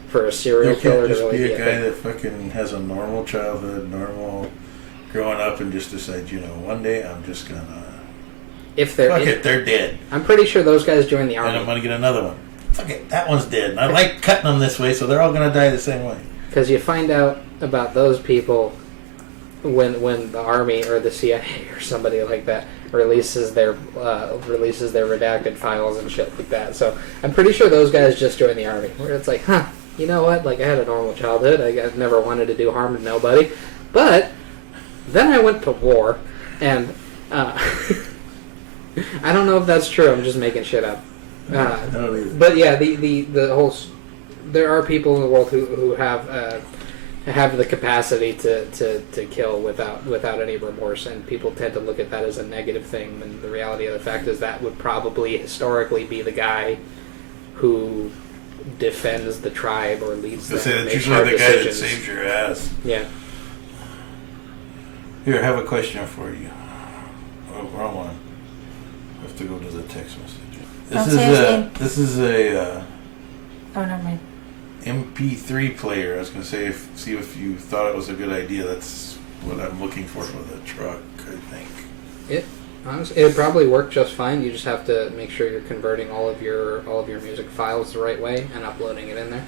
for a serial killer to really be a guy thing. that fucking has a normal childhood, normal growing up, and just decides, one day I'm just gonna. If they're Fuck it, they're dead. I'm pretty sure those guys join the And I'm army gonna get another one. Fuck it, that one's dead. And I like cutting them this way, so they're all gonna die the same way. because you find out about those people when the army or the CIA or somebody like that releases their redacted files and shit like that. So I'm pretty sure those guys just joined the army. Where it's like, you know what? I had a normal childhood. I never wanted to do harm to nobody, but then I went to war, and I don't know if that's true. I'm just making shit up. But yeah, the whole there are people in the world who have the capacity to kill without any remorse, and people tend to look at that as a negative thing. And the reality of the fact is that would probably historically be the guy who defends the tribe or leads them. That's Makes usually hard the guy that decisions. saves your ass. Yeah. Here, I have a question for you. Oh, wrong one. I have to go to the text message. Don't say his name. This is a Oh, never mind. MP3 player. I was gonna say, see if you thought it was a good idea. That's what I'm looking for the truck, I think. Honestly, it'd probably work just fine. You just have to make sure you're converting all of your music files the right way and uploading it in there.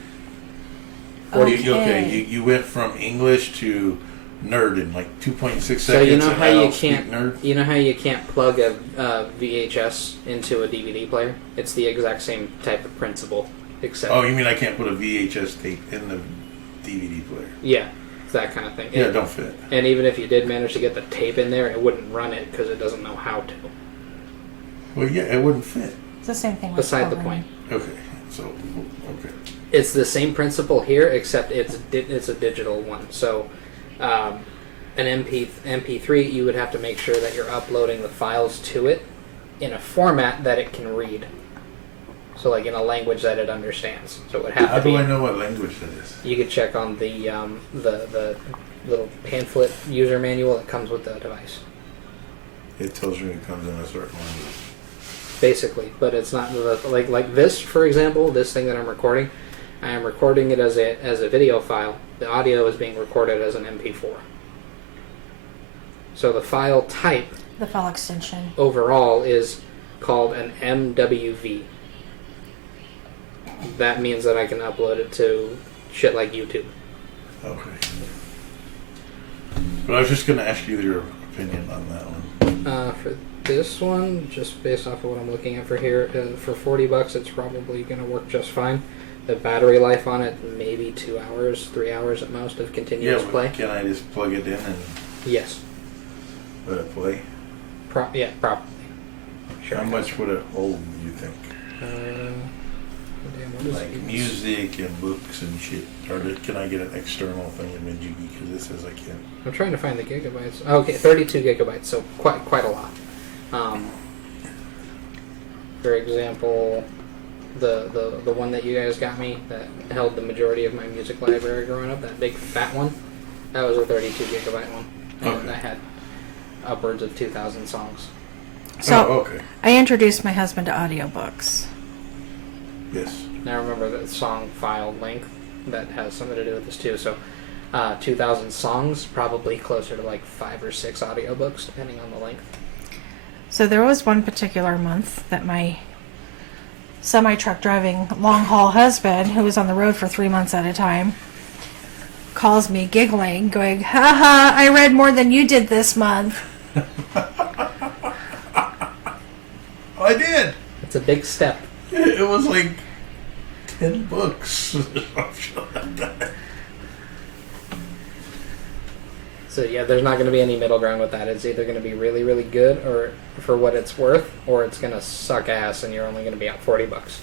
Okay. You went from English to nerd in 2.6 seconds. So you know and how now you speak can't nerd? you know how you can't plug a VHS into a DVD player? It's the exact same type of principle, except Oh, you mean I can't put a VHS tape in the DVD player? yeah, it's that kind of thing. Yeah, it don't fit. And even if you did manage to get the tape in there, it wouldn't run it because it doesn't know how to. Well, yeah, it wouldn't fit. It's the same thing with Beside the programming. point. Okay, so okay. It's the same principle here, except it's a digital one. So, an MP3, you would have to make sure that you're uploading the files to it in a format that it can read. So, in a language that it understands. So it would have How to be. do I know what language that is? You could check on the little pamphlet user manual that comes with the device. It tells you it comes in a certain language. Basically, but it's not like this, for example. This thing that I'm recording, I am recording it as a video file. The audio is being recorded as an MP4. So the file type, The file extension. overall, is called an MWV. That means that I can upload it to shit like YouTube. Okay. But I was just going to ask you your opinion on that one. For this one, just based off of what I'm looking at for here, for $40, it's probably going to work just fine. The battery life on it, maybe 2 hours, 3 hours at most of continuous play. Can I just plug it in and Yes. let it play? Yeah, probably. Sure. How much would it hold, do you think? Damn, what is Like it? music and books and shit. Or can I get an external thing in Majiggy? Because it says I can't. I'm trying to find the gigabytes. Okay, 32 gigabytes, so quite a lot. For example, the one that you guys got me that held the majority of my music library growing up, that big fat one, that was a 32 gigabyte one. And Okay. I had upwards of 2,000 songs. So okay. I introduced my husband to audiobooks. Yes. Now remember the song file length, that has something to do with this too. So 2,000 songs, probably closer to 5 or 6 audiobooks, depending on the length. So there was one particular month that my semi-truck driving long haul husband, who was on the road for 3 months at a time, calls me giggling, going, "Haha, I read more than you did this month." I did. It's a big step. It was 10 books. So yeah, there's not going to be any middle ground with that. It's either going to be really, really good, or for what it's worth, or it's going to suck ass, and you're only going to be out $40. Because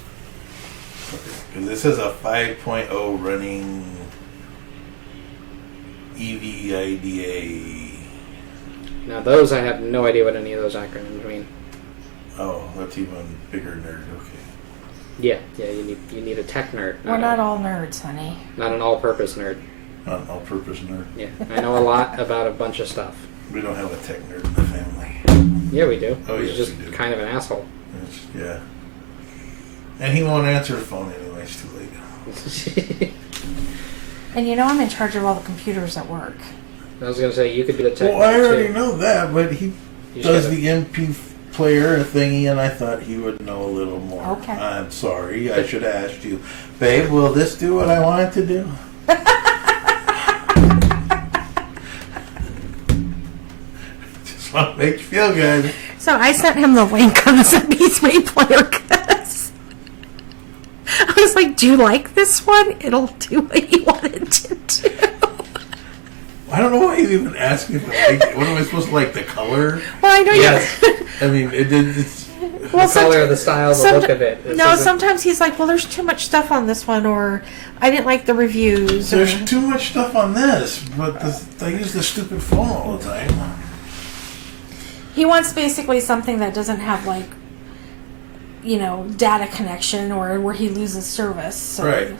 this is a 5.0 running EVIDA. Now those, I have no idea what any of those acronyms mean. Oh, that's even bigger nerd. Okay. Yeah, you need a tech nerd. We're not all nerds, honey. Not an all-purpose nerd. Not an all-purpose nerd. Yeah, I know a lot about a bunch of stuff. We don't have a tech nerd in the family. Yeah, we do. Oh, He's yes, just we do. kind of an asshole. Yeah. And he won't answer the phone anyway. It's too late. And you know I'm in charge of all the computers at work. I was going to say, you could be the tech Well, I nerd, already too. know that, but he You does should've. the MP player thingy, and I thought he would know a little more. Okay. I'm sorry. I should have asked you. Babe, will this do what I want it to do? Just want to make you feel good. So I sent him the link on this MP3 player because I was like, do you like this one? It'll do what you want it to do. I don't know why you even asked me if I liked it. What am I supposed to like? The color? Well, I know Yes. I mean, it's... Well, The color, the style, the look of it. This No, isn't- sometimes he's like, well, there's too much stuff on this one, or I didn't like the reviews. There's or, too much stuff on this, but I use the stupid phone all the time. he wants basically something that doesn't have like, data connection or where he loses service. So, Right.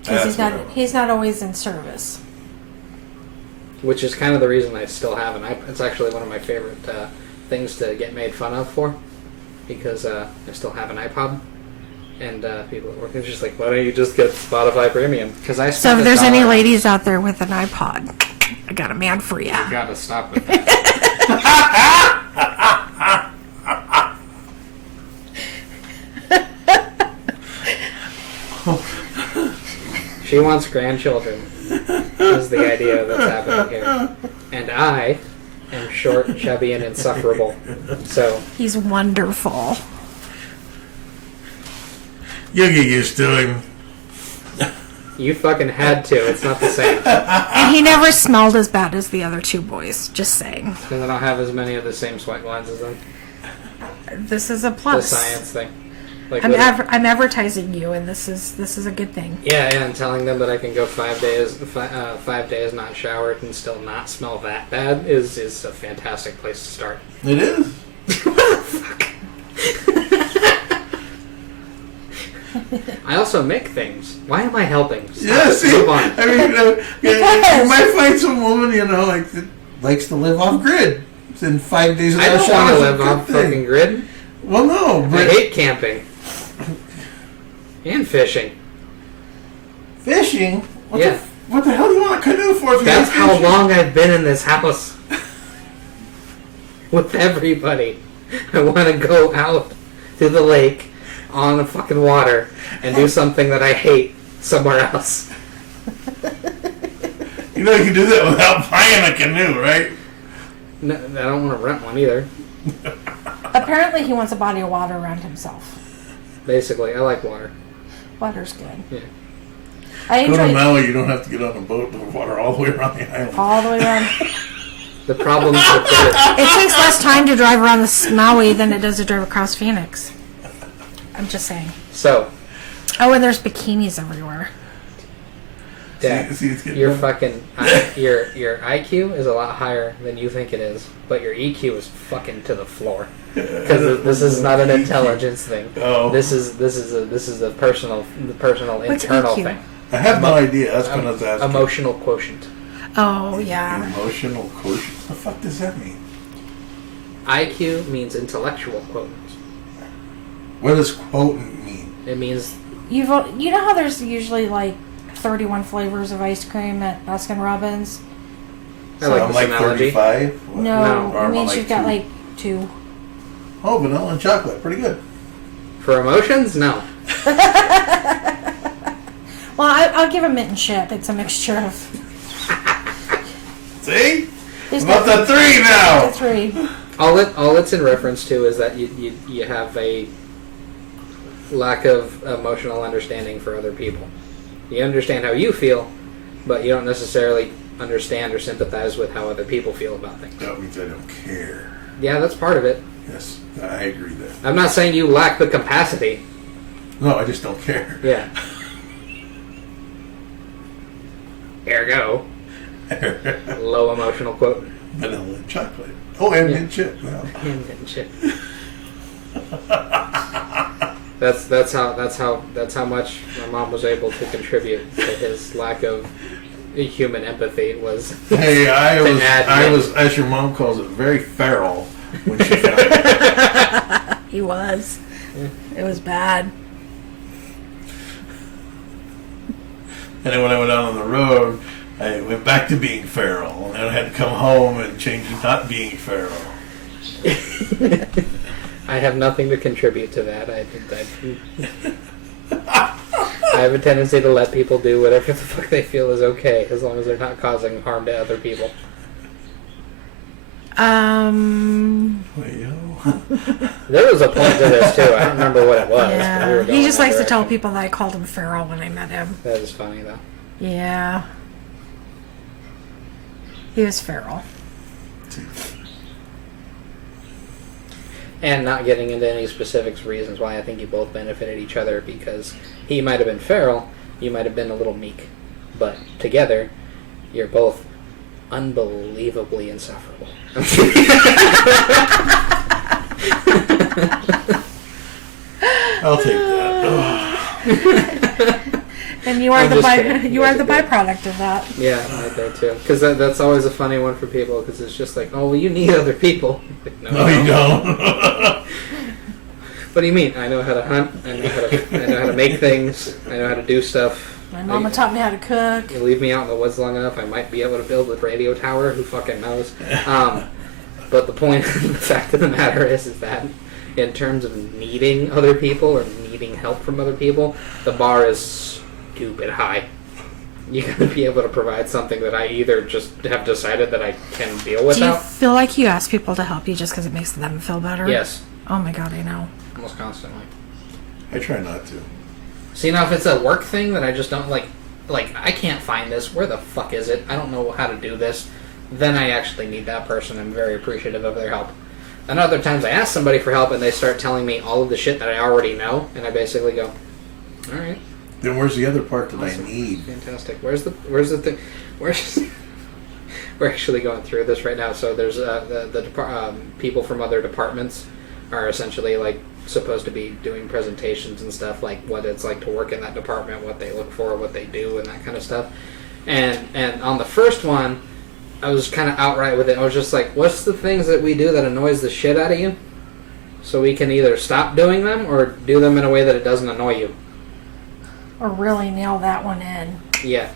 Because That's what he's not always in service. Which is kind of the reason I still have an iPod. It's actually one of my favorite things to get made fun of for, because I still have an iPod, and people at work are just like, why don't you just get Spotify Premium? Because I So spent if there's any $1. ladies out there with an iPod, I got a man for you. You gotta stop with that. She wants grandchildren, is the idea that's happening here. And I am short, chubby, and insufferable. So, He's wonderful. You'll get used to him. you fucking had to. It's not the same. And he never smelled as bad as the other two boys. Just saying. Because I don't have as many of the same sweat glands as them. This is a The plus. science thing. Like I'm literally- I'm advertising you, and this is a good thing. Yeah, and telling them that I can go 5 days, 5 days not showered and still not smell that bad is a fantastic place to start. It is. I also make things. Why am I helping? Stop. Yeah, see, Move on. I mean, you might find some woman, like, that likes to live off grid. It's in 5 days I without don't want showers. to is a live good off thing. fucking grid. Well, no, I but hate camping and fishing. fishing. Yeah. What the hell do you want a canoe for? If you That's hate how fishing? long I've been in this house with everybody. I want to go out to the lake on the fucking water and do something that I hate somewhere else. You can do that without buying a canoe, right? No, I don't want to rent one either. Apparently, he wants a body of water around himself. Basically, I like water. Water's good. Yeah. I Go to enjoy Maui, you don't have to get on a boat with water all the way around the island. all the way around. The problems with it. It takes less time to drive around the Maui than it does to drive across Phoenix. I'm just saying. So, Oh, and there's bikinis everywhere. Dad, See, it's getting your better. fucking your IQ is a lot higher than you think it is, but your EQ is fucking to the floor. Because this is not an intelligence thing. Oh. This is a personal What's internal EQ? thing. I have no idea. That's what I was asking. Emotional quotient. Oh, yeah. Emotional quotient. What the fuck does that mean? IQ means intellectual quotient. What does quotient mean? It means You know how there's usually like 31 flavors of ice cream at Baskin Robbins? I like I'm this like analogy. 35? What? No, Or it am I means like you've got 2? like 2. Oh, vanilla and chocolate. Pretty good. For emotions, no. Well, I'll give a mint and chip. It's a mixture of. See? He's About got the 3 now. the 3. All it's in reference to is that you have a lack of emotional understanding for other people. You understand how you feel, but you don't necessarily understand or sympathize with how other people feel about things. That means I don't care. Yeah, that's part of it. Yes, I agree there. I'm not saying you lack the capacity. No, I just don't care. Yeah. Ergo, low emotional quote. Vanilla and chocolate. Oh, and mint chip. Well. And shit. That's how much my mom was able to contribute to his lack of human empathy was. Hey, I add was, as your mom calls it, very feral when she found it. He was. It was bad. And then when I went out on the road, I went back to being feral, and then I had to come home and change to not being feral. I have nothing to contribute to that. I have a tendency to let people do whatever the fuck they feel is okay, as long as they're not causing harm to other people. Well, There was a point to this too. I don't remember what it was. but we were Yeah. going He just that likes to tell direction. people that I called him feral when I met him. That is funny though. Yeah. He was feral. And not getting into any specifics reasons why I think you both benefited each other, because he might have been feral, you might have been a little meek, but together, you're both unbelievably insufferable. I'll take that. And you are I'm the just kidding. you are the byproduct of that. Yeah, right there too. Because that's always a funny one for people, because it's just like, oh, well, you need other people. Like, No, you don't. What do you mean? I know how to hunt. I know how to make things. I know how to do stuff. My mama taught me how to cook. You leave me out in the woods long enough, I might be able to build a radio tower. Who fucking knows? But the point, the fact of the matter is that in terms of needing other people or needing help from other people, the bar is stupid high. You gotta be able to provide something that I either just have decided that I can deal Do you without. feel like you ask people to help you just because it makes them feel better? Yes, Oh my god, I know. almost constantly. I try not to. See, now if it's a work thing that I just don't like I can't find this, where the fuck is it? I don't know how to do this. Then I actually need that person. I'm very appreciative of their help. And other times I ask somebody for help and they start telling me all of the shit that I already know, and I basically go, all right, Then where's the other part that awesome. I need? Fantastic. Where's the thing? Where's we're actually going through this right now. So there's people from other departments are essentially like supposed to be doing presentations and stuff, like what it's like to work in that department, what they look for, what they do, and that kind of stuff. And on the first one, I was kind of outright with it. I was just like, what's the things that we do that annoys the shit out of you? So we can either stop doing them or do them in a way that it doesn't annoy you. Or really nail that one in. Yeah.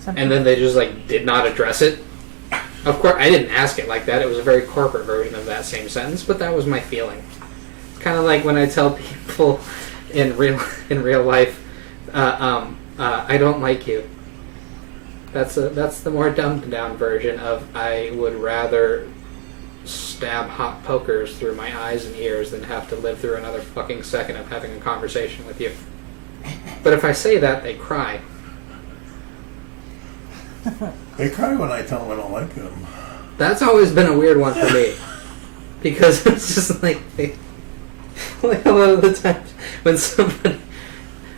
Something. And then they just like did not address it. Of course, I didn't ask it like that. It was a very corporate version of that same sentence, but that was my feeling. It's kind of like when I tell people in real life, I don't like you. That's the more dumbed down version of I would rather stab hot pokers through my eyes and ears than have to live through another fucking second of having a conversation with you. But if I say that, they cry. They cry when I tell them I don't like them. That's always been a weird one for me. Because it's just like a lot of the times when somebody,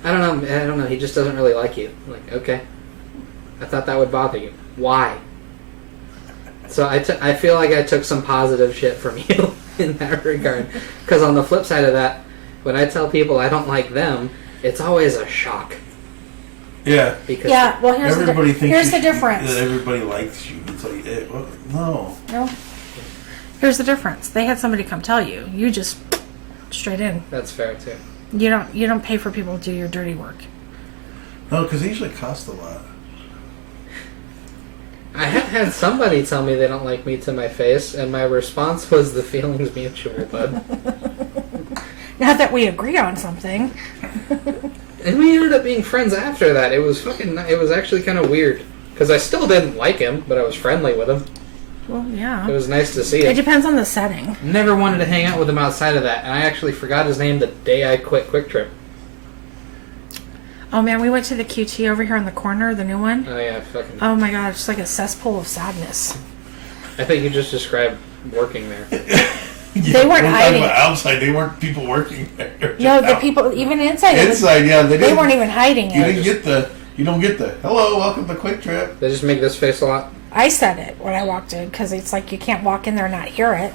I don't know, he just doesn't really like you. I'm like, okay. I thought that would bother you. Why? So I feel like I took some positive shit from you in that regard. Because on the flip side of that, when I tell people I don't like them, it's always a shock. Yeah. Because Yeah, well, here's Everybody thinks here's the you should- difference. that everybody likes you. It's like, well, no. No. Here's the difference. They had somebody come tell you. You just straight in. that's fair too. You don't pay for people to do your dirty work. No, because they usually cost a lot. I have had somebody tell me they don't like me to my face, and my response was the feeling's mutual, bud. Not that we agree on something. And we ended up being friends after that. It was actually kind of weird. Because I still didn't like him, but I was friendly with him. Well, It yeah. was nice to see It him. depends on the setting. Never wanted to hang out with him outside of that, and I actually forgot his name the day I quit Quick Trip. Oh man, we went to the QT over here on the corner, the new one. Oh yeah, fucking. Oh my god, it's like a cesspool of sadness. I think you just described working there. They weren't We're talking hiding. about outside. They weren't people working there. No, the people even inside. Inside, yeah, They weren't even hiding You it. didn't get the. You don't get the. Hello, welcome to Quick Trip. They just make this face a lot. I said it when I walked in because it's like you can't walk in there and not hear it.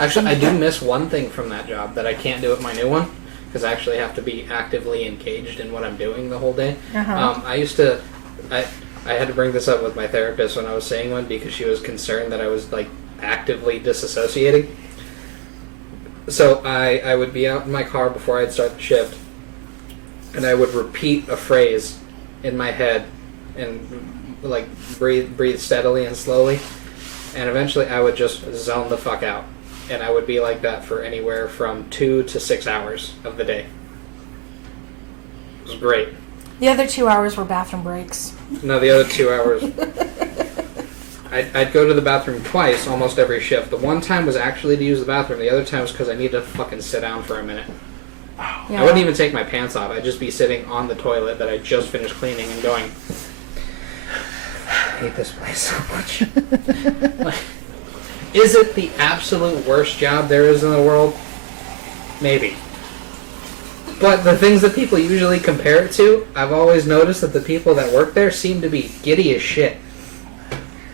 Actually, I do miss one thing from that job that I can't do at my new one because I actually have to be actively engaged in what I'm doing the whole day. Uh-huh. I used to. I had to bring this up with my therapist when I was seeing one because she was concerned that I was like actively disassociating. So I would be out in my car before I'd start the shift, and I would repeat a phrase in my head and like breathe steadily and slowly, and eventually I would just zone the fuck out, and I would be like that for anywhere from 2 to 6 hours of the day. It was great. The other 2 hours were bathroom breaks. No, the other 2 hours. I'd go to the bathroom twice, almost every shift. The one time was actually to use the bathroom. The other time was because I needed to fucking sit down for a minute. Yeah. I wouldn't even take my pants off. I'd just be sitting on the toilet that I just finished cleaning and going, I hate this place so much. Like, is it the absolute worst job there is in the world? Maybe. But the things that people usually compare it to, I've always noticed that the people that work there seem to be giddy as shit.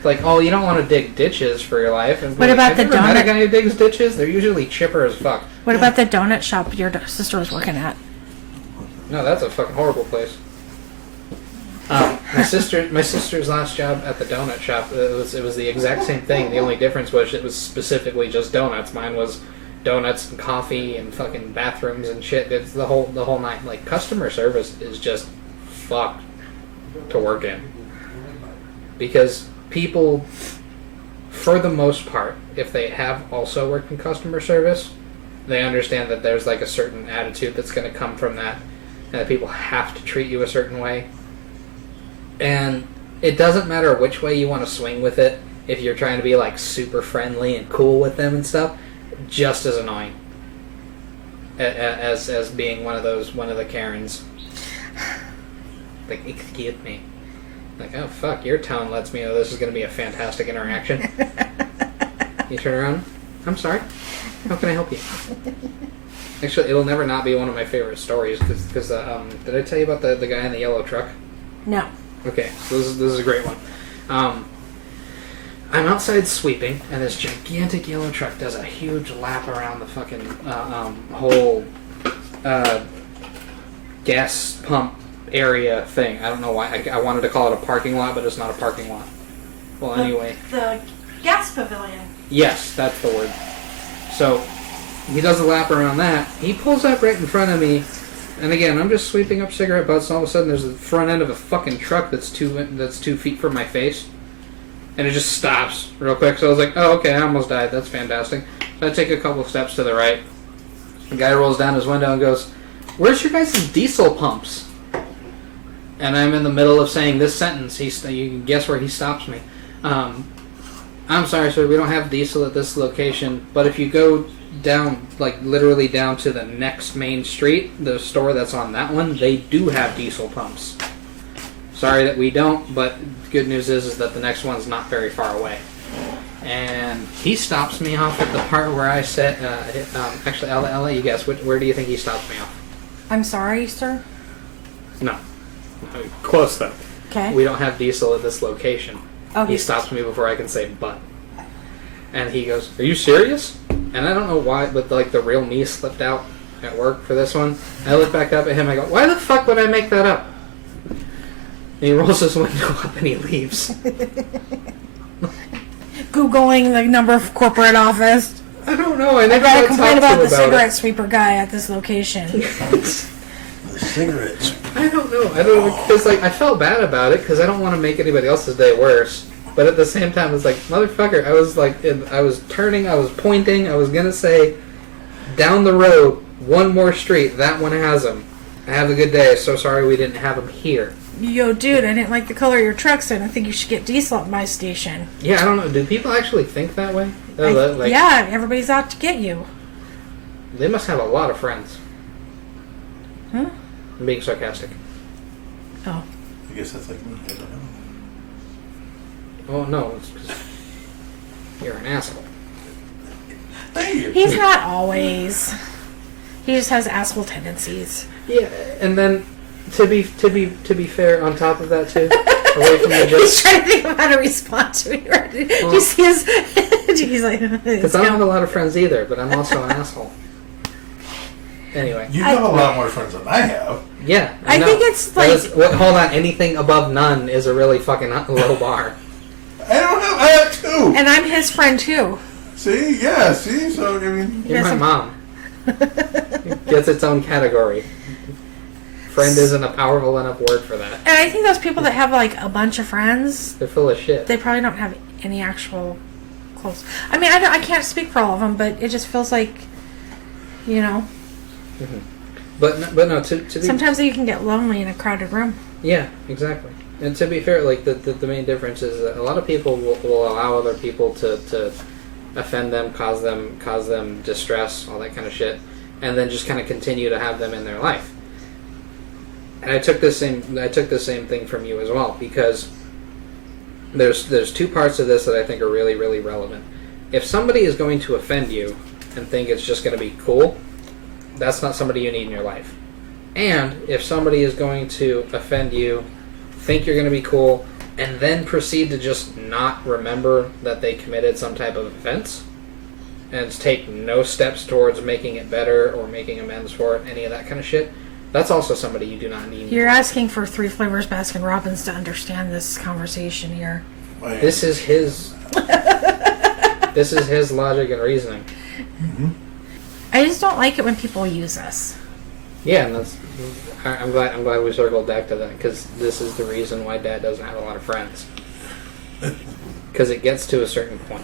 Like, oh, you don't want to dig ditches for your life. And What like, about have the you ever met a donut- guy who digs ditches? They're usually chipper as fuck. What about the donut shop your sister was working at? No, that's a fucking horrible place. My sister's last job at the donut shop, it was the exact same thing. The only difference was it was specifically just donuts. Mine was donuts and coffee and fucking bathrooms and shit. It's the whole night. Like, customer service is just fucked to work in. Because people, for the most part, if they have also worked in customer service, they understand that there's like a certain attitude that's going to come from that, and that people have to treat you a certain way. And it doesn't matter which way you want to swing with it, if you're trying to be like super friendly and cool with them and stuff, just as annoying as being one of the Karens. Like, excuse me. Like, oh fuck, your tone lets me know this is going to be a fantastic interaction. You turn around, I'm sorry, how can I help you? Actually, it'll never not be one of my favorite stories, because did I tell you about the guy in the yellow truck? No. Okay, so this is a great one. I'm outside sweeping, and this gigantic yellow truck does a huge lap around the fucking whole gas pump area thing. I don't know why. I wanted to call it a parking lot, but it's not a parking lot. Well, anyway. The gas pavilion. Yes, that's the word. So, he does a lap around that. He pulls up right in front of me, and again, I'm just sweeping up cigarette butts, and all of a sudden there's the front end of a fucking truck that's 2 feet from my face. And it just stops real quick. So I was like, oh, okay, I almost died. That's fantastic. So I take a couple steps to the right. The guy rolls down his window and goes, where's your guys' diesel pumps? And I'm in the middle of saying this sentence. You can guess where he stops me. I'm sorry, sir, we don't have diesel at this location. But if you go down, like literally down to the next main street, the store that's on that one, they do have diesel pumps. Sorry that we don't, but good news is that the next one's not very far away. And he stops me off at the part where I said, actually, I'll let you guess. Where do you think he stops me off? I'm sorry, sir. No. Close, though. Okay. We don't have diesel at this location. Oh, He stops me before I can say but. And he goes, are you serious? And I don't know why, but like the real me slipped out at work for this one. I look back up at him, I go, why the fuck would I make that up? And he rolls his window up and he leaves. Googling the number of corporate office. I don't know. I I never gotta got complain talked to about the cigarette it. sweeper guy at this location. The cigarettes. I don't know. Because like I felt bad about it because I don't want to make anybody else's day worse. But at the same time, it's like, motherfucker. I was like, I was turning, I was pointing, I was gonna say, down the road, one more street. That one has them. Have a good day. So sorry we didn't have them here. Yo, dude, I didn't like the color of your truck, so I think you should get diesel at my station. Yeah, I don't know. Do people actually think that way? Like, yeah, everybody's out to get you. They must have a lot of friends. Huh? I'm being sarcastic. Oh. I guess that's like me. I don't know. Oh no, it's 'cause you're an asshole. Thank you. He's not always. He just has asshole tendencies. Yeah, and then to be fair, on top of that too, away from the He's just trying to think of how to respond to me. Right? Do you see his? He's like, because I don't have a lot of friends either, but I'm also an asshole. Anyway, You have a lot more friends than I have. yeah, I know. think it's like. Hold on, anything above none is a really fucking low bar. I have 2. And I'm his friend too. See? Yeah, see? So, I mean... You're Yes, my I'm- mom. It gets its own category. Friend isn't a powerful enough word for that. And I think those people that have like a bunch of friends, They're full of shit. they probably don't have any actual close. I mean, I can't speak for all of them, but it just feels like, you know, But no, to be sometimes you can get lonely in a crowded room. yeah, exactly. And to be fair, like the main difference is that a lot of people will allow other people to offend them, cause them distress, all that kind of shit, and then just kind of continue to have them in their life. And I took the same thing from you as well, because there's 2 parts of this that I think are really, really relevant. If somebody is going to offend you and think it's just going to be cool, that's not somebody you need in your life. And if somebody is going to offend you, think you're going to be cool, and then proceed to just not remember that they committed some type of offense, and take no steps towards making it better or making amends for it, any of that kind of shit, that's also somebody you do not need. You're asking for 3 flavors Baskin Robbins to understand this conversation here. This is his logic and reasoning. I just don't like it when people use us. Yeah, and I'm glad we circled back to that, because this is the reason why Dad doesn't have a lot of friends. Because it gets to a certain point.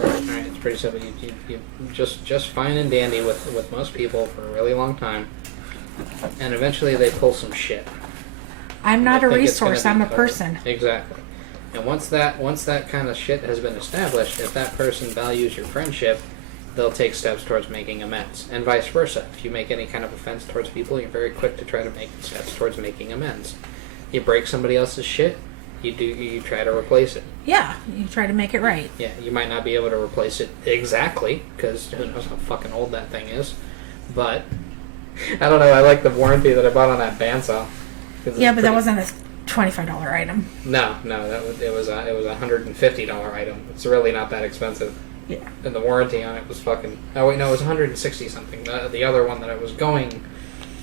Alright, it's pretty simple. You just fine and dandy with most people for a really long time, and eventually they pull some shit. I'm not I a think it's gonna resource. be I'm a covered. person. Exactly. And once that kind of shit has been established, if that person values your friendship, they'll take steps towards making amends, and vice versa. If you make any kind of offense towards people, you're very quick to try to make steps towards making amends. You break somebody else's shit, you try to replace it. Yeah, you try to make it right. Yeah, you might not be able to replace it exactly, because who knows how fucking old that thing is. But I don't know. I like the warranty that I bought on that bandsaw. Yeah, but that wasn't a $25 item. No, it was a $150 item. It's really not that expensive. Yeah. And the warranty on it was fucking... Oh, wait, no, it was 160 something. The other one that I was going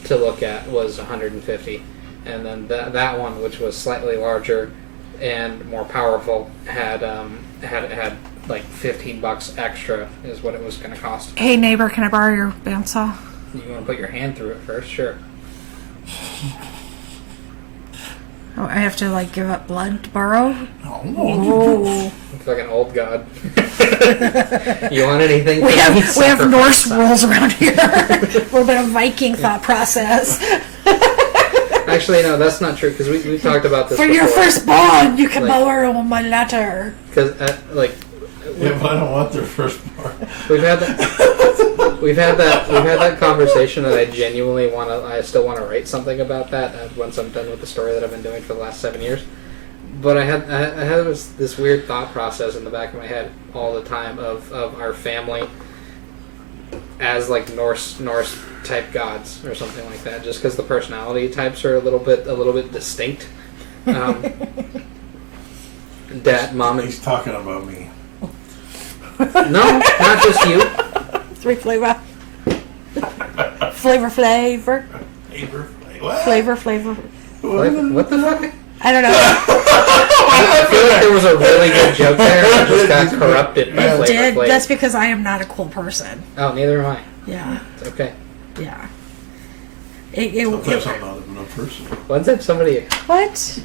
to look at was 150. And then that one, which was slightly larger and more powerful, had like $15 extra is what it was going to cost. Hey neighbor, can I borrow your bandsaw? You want to put your hand through it first? Sure. Oh, I have to like give up blood to borrow? Oh, Oh. It's like an old god. You want anything? We have Sacrifice Norse that. rules around here. A little bit of Viking thought process. Actually, no, that's not true, because we've talked about this For before. your firstborn, you can Like- borrow my letter. Because, If I don't want their first part. we've had that conversation, and I still want to write something about that once I'm done with the story that I've been doing for the last 7 years. But I had this weird thought process in the back of my head all the time of our family as like Norse type gods or something like that, just because the personality types are a little bit distinct. Dad, mom, and He's talking about me. no, not just you. 3 flavor. Flavor. What? Flavor. What the fuck? I don't know. I feel like there was a really good joke there that just got corrupted by Flavor Did. Flav. That's because I am not a cool person. Oh, neither am I. Yeah. It's okay. Yeah. Sometimes I'm not even a person. One time somebody... What?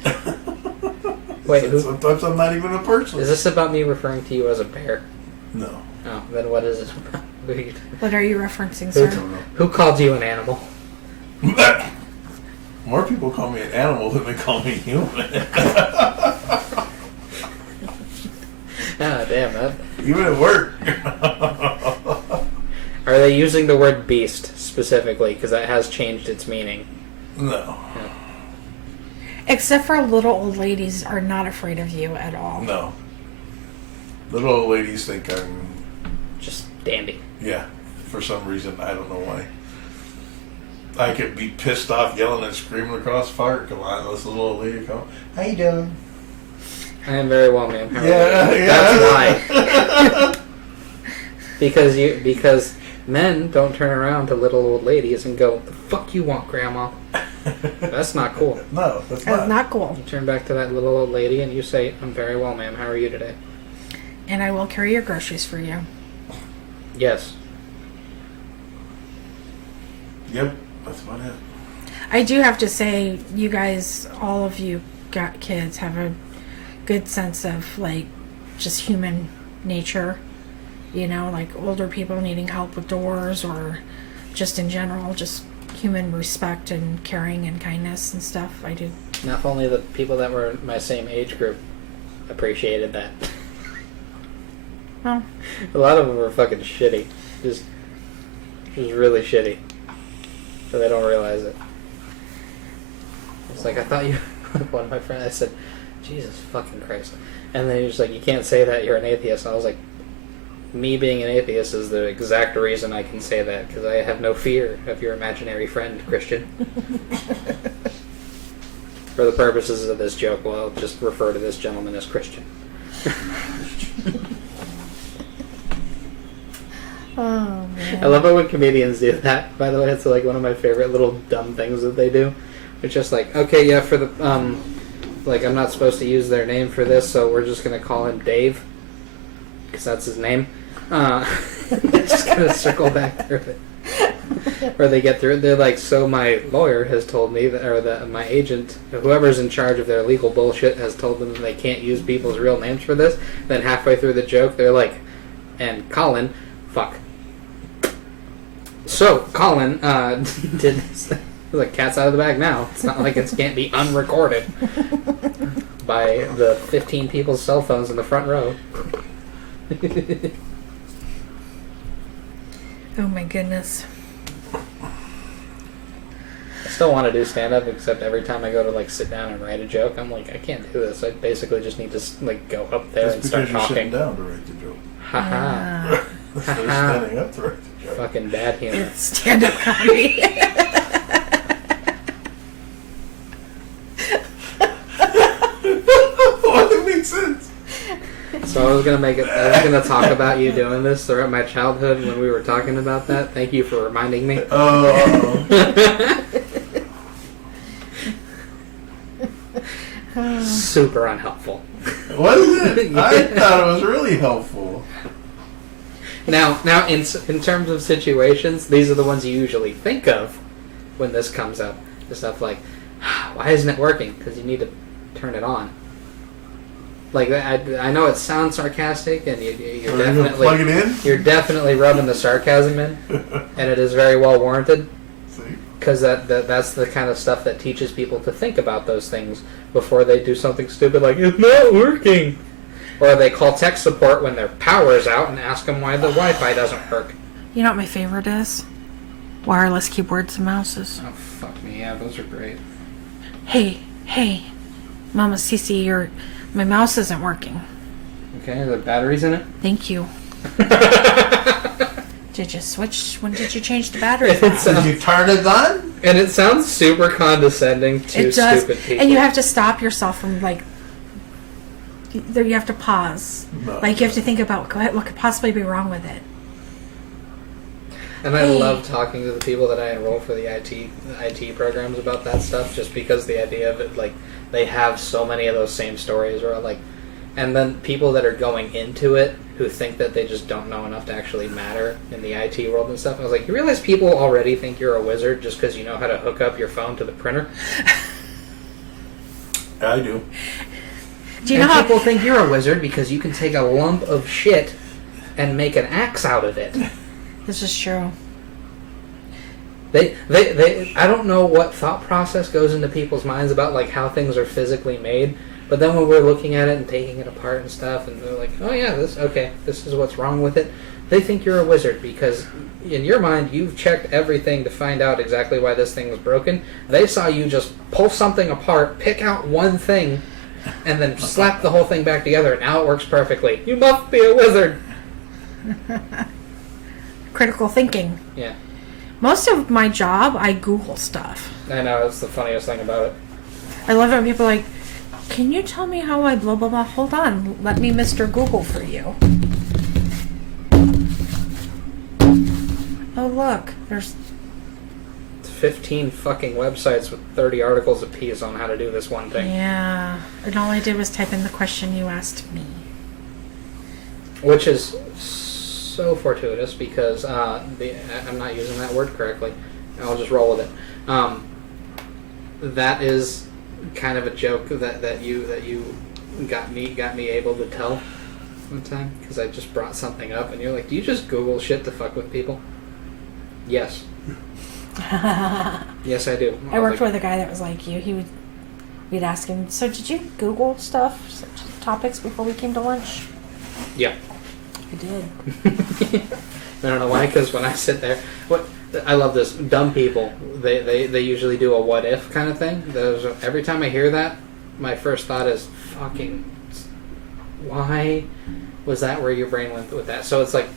Wait, who... Sometimes I'm not even a person. Is this about me referring to you as a bear? No. Oh, then what is it about? What are you referencing, I sir? don't know. Who called you an animal? More people call me an animal than they call me human. Ah, damn that. Even at work. Are they using the word beast specifically? Because that has changed its meaning. No. Except for little old ladies are not afraid of you at all. No. Little old ladies think I'm... Just dandy. Yeah. For some reason, I don't know why. I could be pissed off, yelling and screaming across the fire. Come on, this little old lady come. How you doing? I am very well, ma'am. How are you? Yeah. That's why. Because men don't turn around to little old ladies and go, "The fuck you want, Grandma?" That's not cool. No, that's That's not cool. You turn back to that little old lady and you say, "I'm very well, ma'am. How are you today?" And I will carry your groceries for you. Yes. Yep, that's about it. I do have to say, you guys, all of you got kids, have a good sense of, like, just human nature. You know, like older people needing help with doors or just in general, just human respect and caring and kindness and stuff. I do. Not only the people that were my same age group appreciated that. Well, A lot of them were fucking shitty. Just really shitty. But they don't realize it. It's like, I thought you... One of my friends, I said, Jesus fucking Christ. And then he was like, you can't say that, you're an atheist. And I was like, me being an atheist is the exact reason I can say that, because I have no fear of your imaginary friend, Christian. For the purposes of this joke, well, I'll just refer to this gentleman as Christian. oh man. I love it when comedians do that. By the way, it's like one of my favorite little dumb things that they do. It's just like, okay, yeah, for the like I'm not supposed to use their name for this, so we're just gonna call him Dave, because that's his name. They're just gonna circle back through it, or they get through it. They're like, so my lawyer has told me that, or my agent, whoever's in charge of their legal bullshit, has told them that they can't use people's real names for this. Then halfway through the joke, they're like, and Colin, fuck. So Colin did this thing. The cat's out of the bag now. It's not like it can't be unrecorded by the 15 people's cell phones in the front row. Oh my goodness. I still want to do stand-up, except every time I go to like sit down and write a joke, I'm like, I can't do this. I basically just need to like go up there That's and start because you're sitting talking. down to write the joke. Haha. They're standing up to write the joke. Fucking bad humor. Stand-up comedy. What it makes sense. So I was gonna talk about you doing this throughout my childhood when we were talking about that. Thank you for reminding me. Super unhelpful. What is it? I thought it was really helpful. Now, in terms of situations, these are the ones you usually think of when this comes up. The stuff like, why isn't it working? Because you need to turn it on. Like, I know it sounds sarcastic, and you're definitely plug it in. You're definitely rubbing the sarcasm in, and it is very well warranted. See? Because that's the kind of stuff that teaches people to think about those things before they do something stupid like, it's not working. Or they call tech support when their power's out and ask them why the Wi-Fi doesn't work. You know what my favorite is? Wireless keyboards and mouses. Oh, fuck me. Yeah, those are great. Hey, Mama Cece, my mouse isn't working. Okay, are there batteries in it? Thank you. Did you switch? When did you change the battery? Did you turn it on? And it sounds super condescending to It does, stupid people. and you have to stop yourself from like. You have to pause. No. Like you have to think about what could possibly be wrong with it. And I love talking to the people that I enroll for the IT programs about that stuff, just because the idea of it, like, they have so many of those same stories, or like, and then people that are going into it who think that they just don't know enough to actually matter in the IT world and stuff. I was like, you realize people already think you're a wizard just because you know how to hook up your phone to the printer? I do. Do you know And how people think you're a wizard because you can take a lump of shit and make an axe out of it. this is true? They I don't know what thought process goes into people's minds about like how things are physically made, but then when we're looking at it and taking it apart and stuff, and they're like, oh yeah, this is what's wrong with it. They think you're a wizard because in your mind you've checked everything to find out exactly why this thing was broken. They saw you just pull something apart, pick out one thing, and then slap the whole thing back together, and now it works perfectly. You must be a wizard. Critical thinking. Yeah. Most of my job, I Google stuff. I know, it's the funniest thing about it. I love it when people are like, can you tell me how I blah, blah, blah? Hold on. Let me Mr. Google for you. Oh, look. There's 15 fucking websites with 30 articles apiece on how to do this one thing. Yeah. And all I did was type in the question you asked me. Which is so fortuitous because I'm not using that word correctly. I'll just roll with it. That is kind of a joke that you got me able to tell one time because I just brought something up and you're like, do you just Google shit to fuck with people? Yes. Yes, I do. I worked with a guy that was like you. We'd ask him, so did you Google stuff, topics before we came to lunch? Yeah. I did. I don't know why, because when I sit there, I love this. Dumb people, they usually do a what if kind of thing. Every time I hear that, my first thought is, fucking, why was that where your brain went with that? So it's like,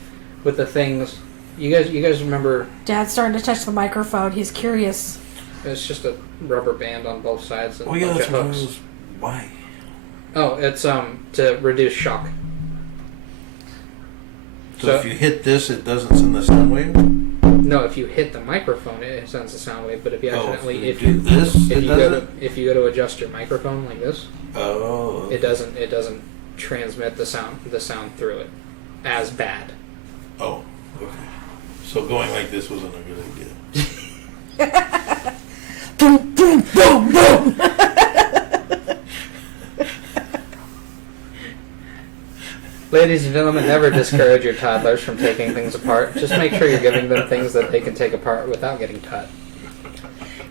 with the things, you guys remember... Dad's starting to touch the microphone. He's curious. It's just a rubber band on both sides and Oh a yeah, bunch that's of what it hooks. was. Why? Oh, it's to reduce shock. So if you hit this, it doesn't send the sound wave? No, if you hit the microphone, it sends a sound wave. But if you accidentally, if you do this, it doesn't? if you go to adjust your microphone like this, Oh. it doesn't transmit the sound through it as bad. Oh, okay. So going like this wasn't a good idea. Boom, boom, boom, boom. Ladies and gentlemen, never discourage your toddlers from taking things apart. Just make sure you're giving them things that they can take apart without getting cut.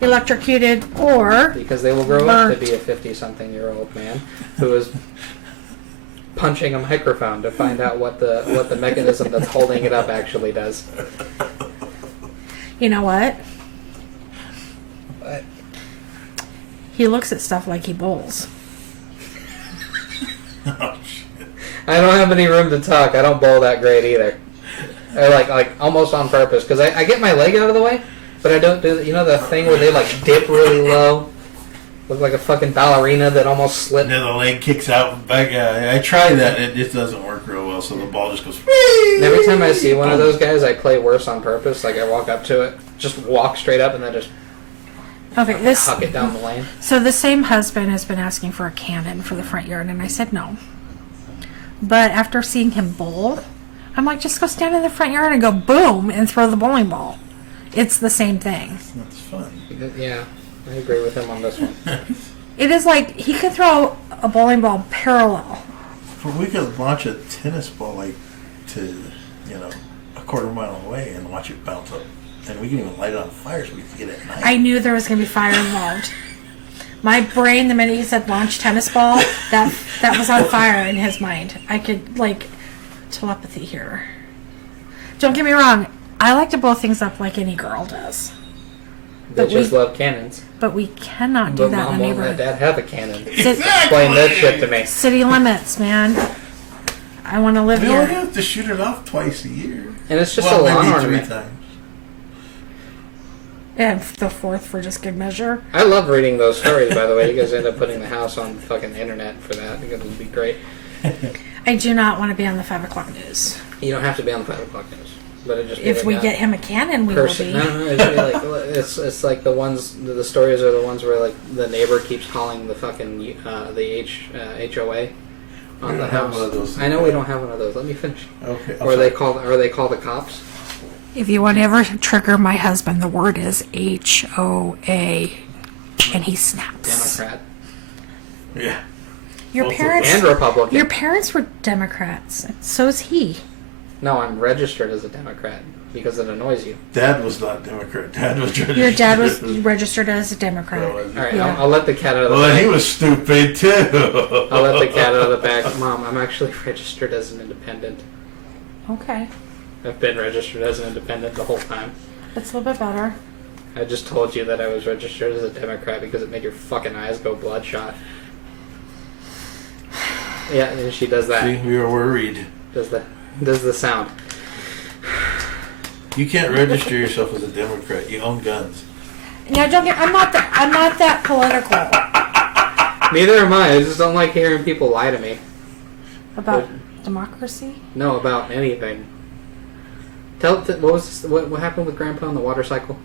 Electrocuted or Because they will grow up to burnt. be a 50-something-year-old man who is punching a microphone to find out what the mechanism that's holding it up actually does. You know what? What? He looks at stuff like he bowls. Oh, shit. I don't have any room to talk. I don't bowl that great either. Or like almost on purpose because I get my leg out of the way, but I don't do the thing where they like dip really low, look like a fucking ballerina that almost slipped. And then the leg kicks out back. I tried that and it just doesn't work real well. So the ball just goes. And every time I see one of those guys, I play worse on purpose. Like I walk up to it, just walk straight up, and then just Okay, this. huck it down the lane. So the same husband has been asking for a cannon for the front yard, and I said no. But after seeing him bowl, I'm like, just go stand in the front yard and go boom and throw the bowling ball. It's the same thing. That's fun. Yeah, I agree with him on this one. It is like he could throw a bowling ball parallel. But we could launch a tennis ball like to, a quarter mile away and watch it bounce up. And we can even light it on fire so we can get it at night. I knew there was going to be fire involved. My brain, the minute he said launch tennis ball, that was on fire in his mind. I could, telepathy here. Don't get me wrong. I like to blow things up like any girl does. They just love cannons. But we cannot do But that Mom in the won't let neighborhood. Dad have a cannon. Sit- Explain that shit to me. City limits, man. I want to live We only here. have to shoot it off twice a year. And it's just a lawn maybe ornament. 3 times. And the fourth for just good measure. I love reading those stories, by the way. You guys end up putting the house on the fucking internet for that because it would be great. I do not want to be on the 5 o'clock news. You don't have to be on the 5 o'clock news. But it just be If like we that get him a cannon, we will be. No, it'd be like, it's like the ones, the stories are the ones where like the neighbor keeps calling the fucking the HOA on We the don't have house. one of those. I know we don't have one of those. Let me finish. Okay. Or they call the cops. If you want to ever trigger my husband, the word is HOA. And he snaps. Democrat Yeah. Your Also- parents and Republican. Your parents were Democrats. So is he. No, I'm registered as a Democrat because it annoys you. Dad was not Democrat. Dad was registered. Your dad was registered as a Democrat. Oh, was he? All right, Yeah. I'll let the cat out of the Well, bag. then he was stupid too. I'll let the cat out of the bag. Mom, I'm actually registered as an independent. Okay. I've been registered as an independent the whole time. It's a little bit better. I just told you that I was registered as a Democrat because it made your fucking eyes go bloodshot. Yeah, and she does that. See, we were worried. Does the sound. You can't register yourself as a Democrat. You own guns. Yeah, don't get. I'm not that political Neither am I. I just don't like hearing people lie to me. about democracy. No, about anything. What happened with Grandpa on the water cycle?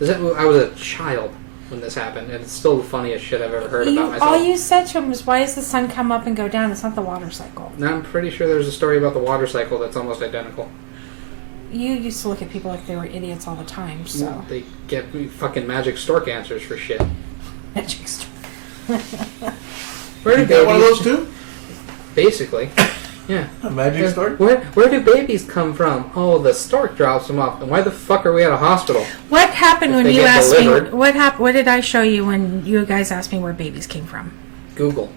I was a child when this happened, and it's still the funniest shit I've ever heard about myself. All you said to him was, "Why does the sun come up and go down? It's not the water cycle." Now I'm pretty sure there's a story about the water cycle that's almost identical. You used to look at people like they were idiots all the time, so. They get me fucking magic stork answers for shit. Magic stork. Where do You got one of babies? those too? Basically, yeah. A magic stork? Where do babies come from? Oh, the stork drops them off. And why the fuck are we at a hospital? What happened If when they you get asked delivered. me? What did I show you when you guys asked me where babies came from? Google.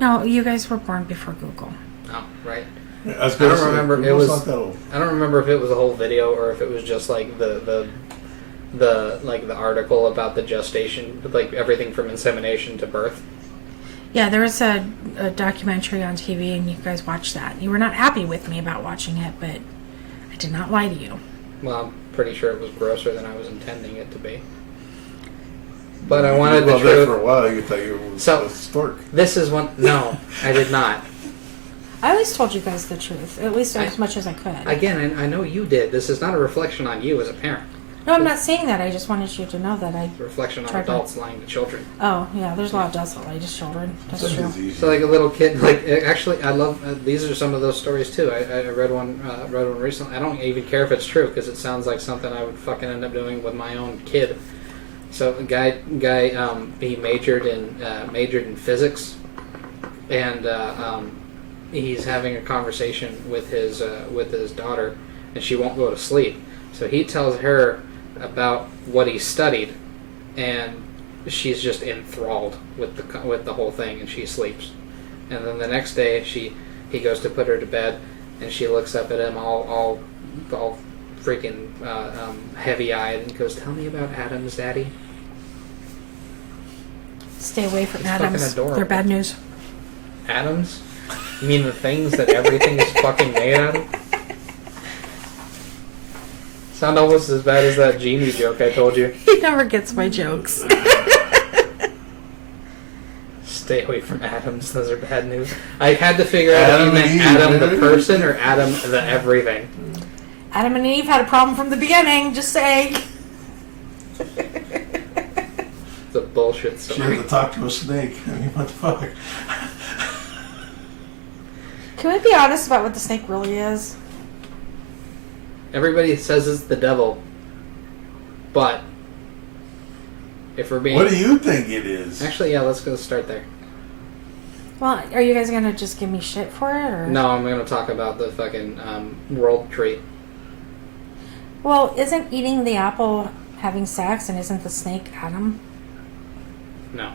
No, you guys were born before Google. Oh, right. I was I gonna don't say, remember. It Google's was. not that old. I don't remember if it was a whole video or if it was just like the article about the gestation, like everything from insemination to birth. Yeah, there was a documentary on TV, and you guys watched that. You were not happy with me about watching it, but I did not lie to you. Well, I'm pretty sure it was grosser than I was intending it to be. But I wanted You the loved that for a truth. while. You thought you were So- a stork. This is one. No, I did not. I always told you guys the truth, at least as much as I could. Again, I know you did. This is not a reflection on you as a parent. No, I'm not saying that. I just wanted you to know that I. It's a reflection on Tried to- adults lying to children. Oh, yeah, there's a lot of adults that lie to children. That's true. Something's easy. So like a little kid, like actually, I love these are some of those stories too. I read one recently. I don't even care if it's true because it sounds like something I would fucking end up doing with my own kid. So a guy, he majored in physics, and he's having a conversation with his daughter, and she won't go to sleep. So he tells her about what he studied, and she's just enthralled with the whole thing, and she sleeps. And then the next day, he goes to put her to bed, and she looks up at him all freaking heavy-eyed, and goes, "Tell me about atoms, Daddy." Stay away from It's fucking atoms. adorable. They're bad news. Atoms? You mean the things that everything is fucking made out of? Sound almost as bad as that genie joke I told you. He never gets my jokes. Stay away from atoms. Those are bad news. I had to figure out if Adam you meant and Eve, Adam the man. person or Adam the everything. Adam and Eve had a problem from the beginning, just saying. It's a bullshit She story. had to talk to a snake. I mean, what the fuck? Can we be honest about what the snake really is? Everybody says it's the devil, but if we're being What do you think it is? actually, yeah, let's go start there. Well, are you guys gonna just give me shit for it, or? No, I'm gonna talk about the fucking world tree. Well, isn't eating the apple having sex, and isn't the snake Adam? No.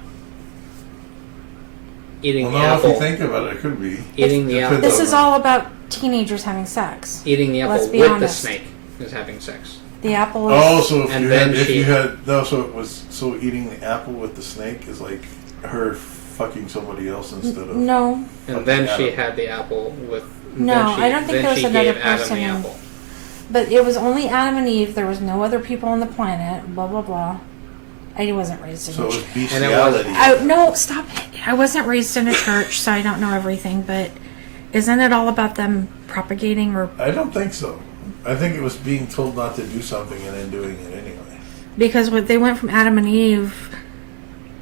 Eating Well, the no, apple. if you think about it, it could be. Eating the It apple. could- This is all about teenagers having sex. Eating the apple Let's be with honest. the snake is having sex. The apple is. Oh, so if And you then had, if she- you had, no, so it was, so eating the apple with the snake is like her fucking somebody else instead of. No, And then she Adam. had the apple with. No, then she, I don't think then there was she another gave Adam person the in- apple. but it was only Adam and Eve. There was no other people on the planet. Blah blah blah. I wasn't raised in So a it was church. And it was- bestiality. No, stop it. I wasn't raised in a church, so I don't know everything. But isn't it all about them propagating or I don't think so. I think it was being told not to do something and then doing it anyway. because when they went from Adam and Eve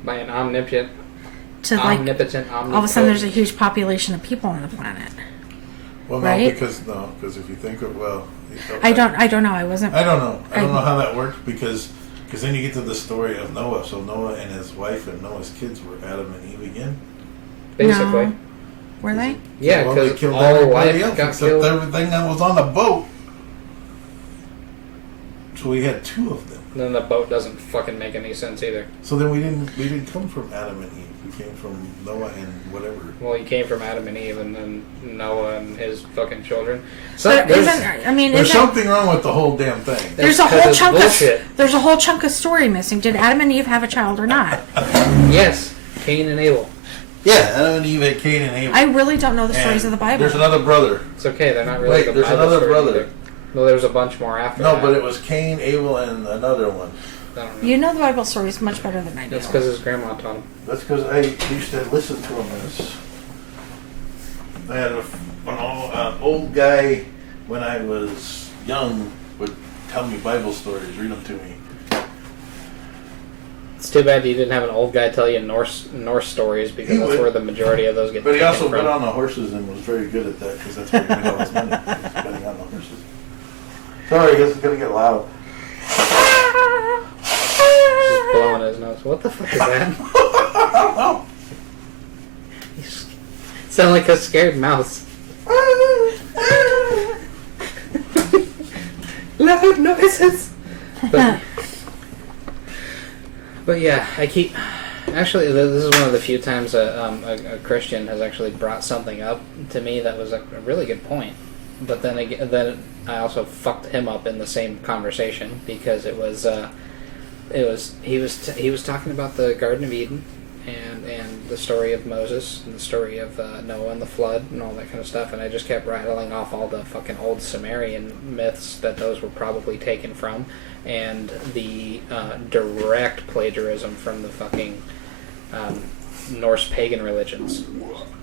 By an omnipotent, to like omnipotent. all of a sudden there's a huge population of people on the planet. Well, no, Right? because if you think of I don't know. I wasn't. I don't know. I don't know how that worked because then you get to the story of Noah. So Noah and his wife and Noah's kids were Adam and Eve again. Basically. No. Were they? Yeah, Well, they because killed all everybody life else got except killed. everything that was on the boat. So we had two of them. Then the boat doesn't fucking make any sense either. So then we didn't come from Adam and Eve. We came from Noah and whatever. Well, he came from Adam and Eve, and then Noah and his fucking children. So But there's There's something wrong with the whole damn thing. there's a Because whole it's chunk bullshit. there's a whole chunk of story missing. Did Adam and Eve have a child or not? Yes, Cain and Abel. Yeah, Adam and Eve had Cain and Abel. I really don't know the stories And of the Bible. There's another brother. It's okay, they're not really Wait, the there's Bible another stories brother. either. Well, there's a bunch more after No, that. but it was Cain, Abel, and another one. I don't know. You know the Bible stories much better than I do. That's because his grandma taught him. That's because I used to listen to him. I had an old guy when I was young would tell me Bible stories, read them to me. It's too bad you didn't have an old guy tell you Norse stories, because He that's would. where the majority of those get But he taken also from. bet on the horses and was very good at that because that's where he made all his money. He was betting on the horses. Sorry, I guess it's going to get loud. Just blowing his nose. What the fuck is that? You sound like a scared mouse. Loud noises. But yeah, I keep. Actually, this is one of the few times a Christian has actually brought something up to me that was a really good point. But then I also fucked him up in the same conversation, because he was talking about the Garden of Eden and the story of Moses and the story of Noah and the flood and all that kind of stuff, and I just kept rattling off all the fucking old Sumerian myths that those were probably taken from, and the direct plagiarism from the fucking Norse pagan religions.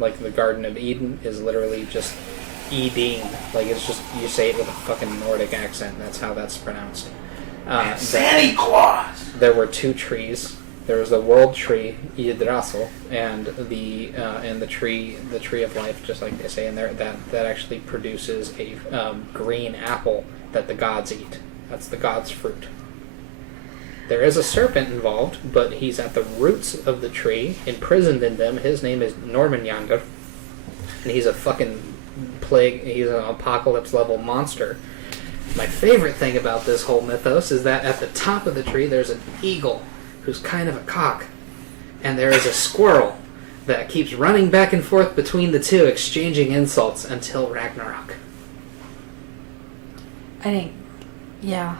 Like the Garden of Eden is literally just Eden. Like it's just, you say it with a fucking Nordic accent. That's how that's pronounced. Santa Claus! There were two trees. There was the world tree, Yggdrasil, and the tree of life, just like they say in there, that actually produces a green apple that the gods eat. That's the gods' fruit. There is a serpent involved, but he's at the roots of the tree, imprisoned in them. His name is Normanjanger, and he's a fucking plague. He's an apocalypse level monster. My favorite thing about this whole mythos is that at the top of the tree there's an eagle who's kind of a cock, and there is a squirrel that keeps running back and forth between the two, exchanging insults until Ragnarok. I think, yeah.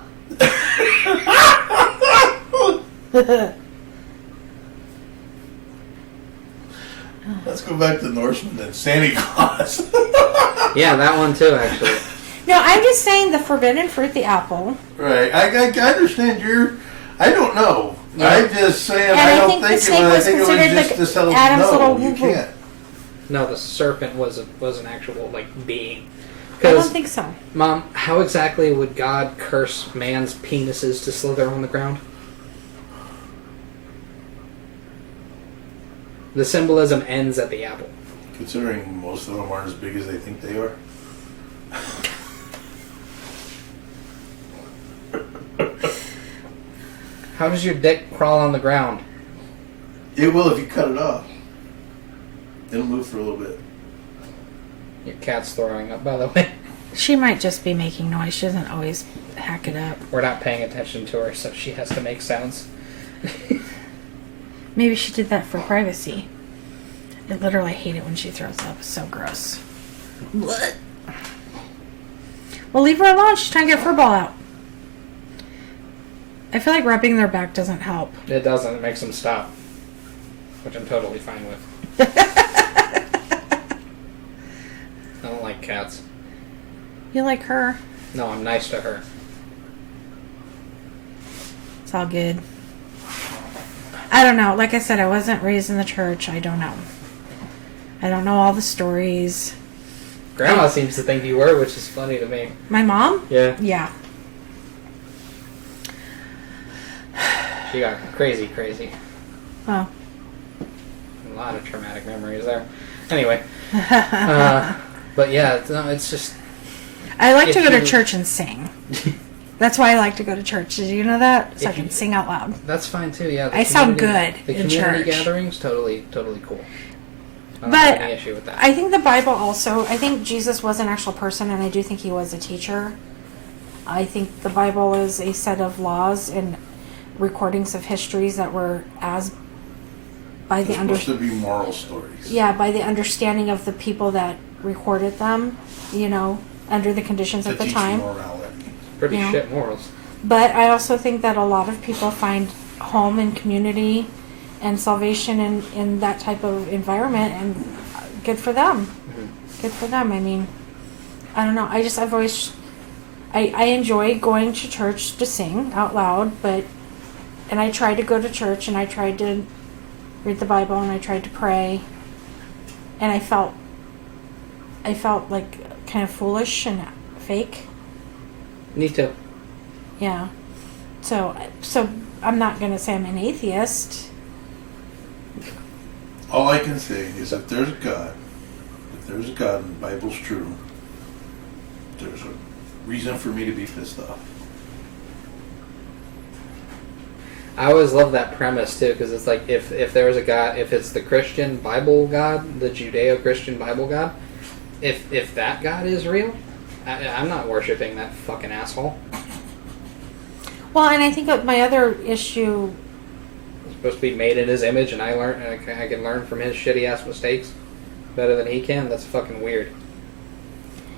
Let's go back to Norseman and Santa Claus. Yeah, that one too, actually. No, I'm just saying the forbidden fruit, the apple. Right. I understand I don't know. Yeah. I'm just saying And I I don't think the think snake it was. I was think it was considered just like to tell them Adam's no, little you woo-woo. can't. No, the serpent was an actual being. I don't think so. Mom, how exactly would God curse man's penises to slither on the ground? The symbolism ends at the apple. Considering most of them aren't as big as they think they are. How does your dick crawl on the ground? It will if you cut it off. It'll move for a little bit. Your cat's throwing up, by the way. She might just be making noise. She doesn't always hack it up. We're not paying attention to her, so she has to make sounds. Maybe she did that for privacy. I literally hate it when she throws up. It's so gross. What? Well, leave her alone. She's trying to get her fur ball out. I feel like rubbing their back doesn't help. It doesn't. It makes them stop. Which I'm totally fine with. I don't like cats. You like her. No, I'm nice to her. It's all good. I don't know. Like I said, I wasn't raised in the church. I don't know. I don't know all the stories. Grandma seems to think you were, which is funny to me. My mom? Yeah. Yeah. She got crazy. Oh. A lot of traumatic memories there. Anyway. But yeah, it's just... I like to If go to you- church and sing. That's why I like to go to church. Did you know that? So I If can you- sing out loud. That's fine too, yeah. I sound community- good The in community church. gatherings, totally cool. I don't But have any issue with that. I think the Bible also, I think Jesus was an actual person, and I do think he was a teacher. I think the Bible is a set of laws and recordings of histories that were by the supposed to be moral stories. Yeah, by the understanding of the people that recorded them, under the conditions To at the teach time. morality. Pretty Yeah. shit morals. But I also think that a lot of people find home and community and salvation in that type of environment, and good for them. Mm-hmm. Good for them. I mean, I don't know. I enjoy going to church to sing out loud, and I try to go to church and I tried to read the Bible and I tried to pray, and I felt like kind of foolish and fake. Me too. Yeah. So I'm not going to say I'm an atheist. All I can say is if there's a God and the Bible's true, there's a reason for me to be pissed off. I always love that premise too, because it's like if there is a God, if it's the Christian Bible God, the Judeo-Christian Bible God, if that God is real, I'm not worshiping that fucking asshole. Well, and I think that my other issue. He's supposed to be made in His image, and I can learn from his shitty ass mistakes better than he can. That's fucking weird.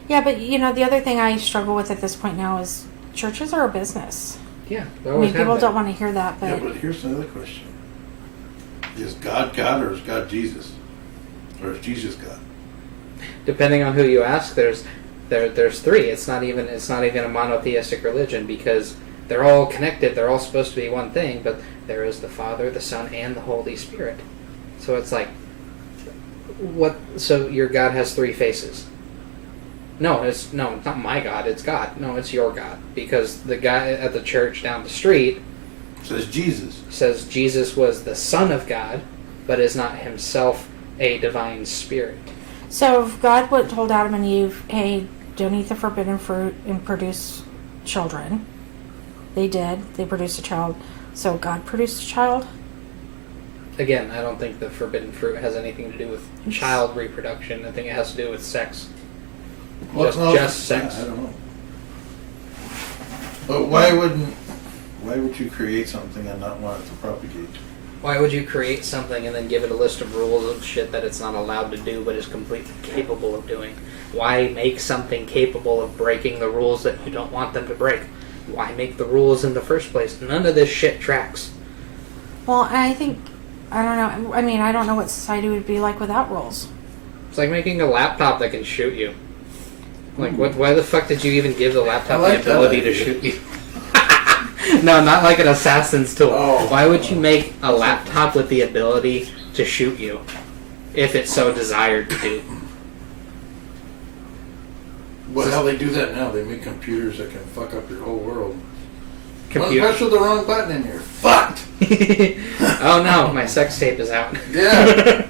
Yeah, but the other thing I struggle with at this point now is churches are a business. Yeah, I mean, people don't want to hear that, but Yeah, but here's another question: is God God, or is God Jesus, or is Jesus God? Depending on who you ask, there's three. It's not even a monotheistic religion, because they're all connected. They're all supposed to be one thing, but there is the Father, the Son, and the Holy Spirit. So it's like, what? So your God has three faces. No, it's not my God. It's God. No, it's your God, because the guy at the church down the street Says Jesus. says Jesus was the Son of God, but is not himself a divine spirit. so if God would told Adam and Eve, "Hey, don't eat the forbidden fruit and produce children," they did. They produced a child. So God produced a child. Again, I don't think the forbidden fruit has anything to do with child reproduction. I think it has to do with sex. Just sex. I don't know. But why would you create something and not want it to propagate? Why would you create something and then give it a list of rules of shit that it's not allowed to do but is completely capable of doing? Why make something capable of breaking the rules that you don't want them to break? Why make the rules in the first place? None of this shit tracks. Well, I don't know. I mean, I don't know what society would be like without rules. It's like making a laptop that can shoot you. Like, why the fuck did you even give the laptop I like the ability that to idea. shoot you? No, not like an assassin's tool. Oh. Why would you make a laptop with the ability to shoot you if it so desired to do? Well, how they do that now? They make computers that can fuck up your whole world. Computer. One press with the wrong button and you're fucked. Oh no, my sex tape is out. Yeah.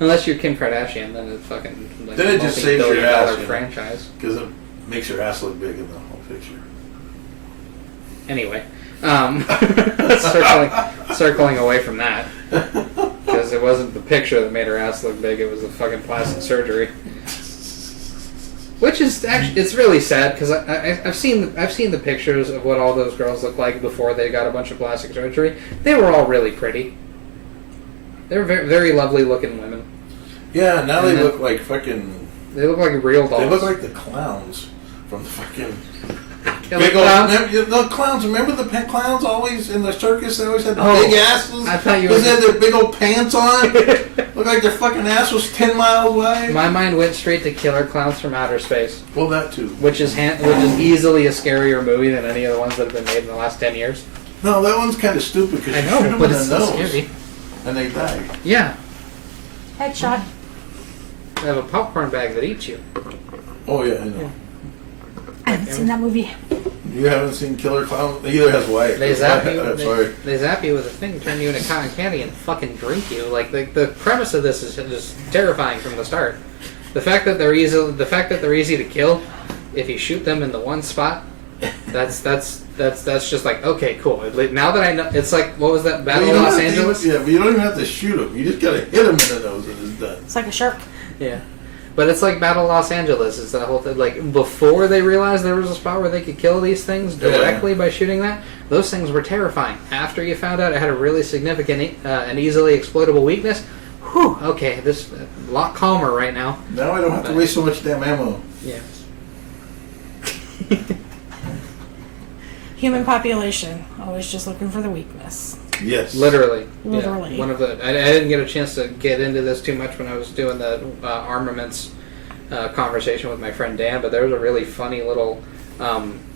Unless you're Kim Kardashian, then it's fucking like Then it just saves your ass, multi-billion-dollar franchise. Because it makes your ass look big in the whole picture. Anyway, circling away from that, because it wasn't the picture that made her ass look big; it was the fucking plastic surgery. Which is actually, it's really sad, because I've seen the pictures of what all those girls look like before they got a bunch of plastic surgery. They were all really pretty. They were very, very lovely looking women. Yeah, now they look like fucking... They look like real dolls. They look like the clowns from the fucking... Yeah, big clowns? the clowns, remember the clowns always in the circus? They always had the Oh, big asses. I thought you were... They had their big old pants on. Looked like their fucking ass was 10 miles away. My mind went straight to Killer Clowns from Outer Space. Well, that too. Which is easily a scarier movie than any of the ones that have been made in the last 10 years. No, that one's kind of stupid because I you know, shoot them but in it's the so nose scary. and they die. Yeah. Headshot. They have a popcorn bag that eats you. Oh yeah, I know. I haven't seen that movie. You haven't seen Killer Clown? Neither has Wyatt. They zap you. Sorry. They zap you with a thing, turn you into cotton candy, and fucking drink you. Like the premise of this is just terrifying from the start. The fact that they're easy to kill, if you shoot them in the one spot, that's just like, okay, cool. Now that I know, it's like, what was that battle in Los Angeles? Yeah, but you don't even have to shoot them. You just gotta hit them in the nose and it's done. It's like a shark. Yeah. But it's like Battle Los Angeles. It's that whole thing. Like, before they realized there was a spot where they could kill these things directly by shooting that, those things were terrifying. After you found out it had a really significant and easily exploitable weakness, whew, okay, this a lot calmer right now. Now I don't have to waste so much damn ammo. Yeah. Human population, always just looking for the weakness. Yes. Literally. Literally. Yeah. One of the I didn't get a chance to get into this too much when I was doing the armaments conversation with my friend Dan, but there was a really funny little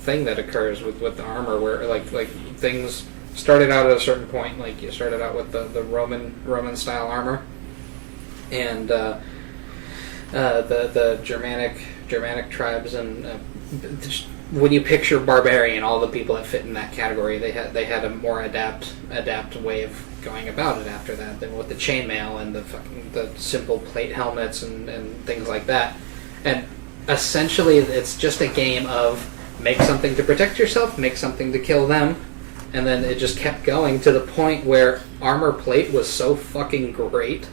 thing that occurs with the armor where like things started out at a certain point. Like you started out with the Roman style armor, and the Germanic tribes and. When you picture barbarian, all the people that fit in that category, they had a more adapt way of going about it after that than with the chainmail and the simple plate helmets and things like that. And essentially, it's just a game of make something to protect yourself, make something to kill them, and then it just kept going to the point where armor plate was so fucking great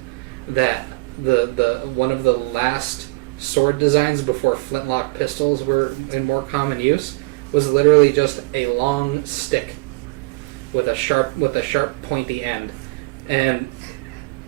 that the one of the last sword designs before flintlock pistols were in more common use was literally just a long stick with a sharp pointy end, and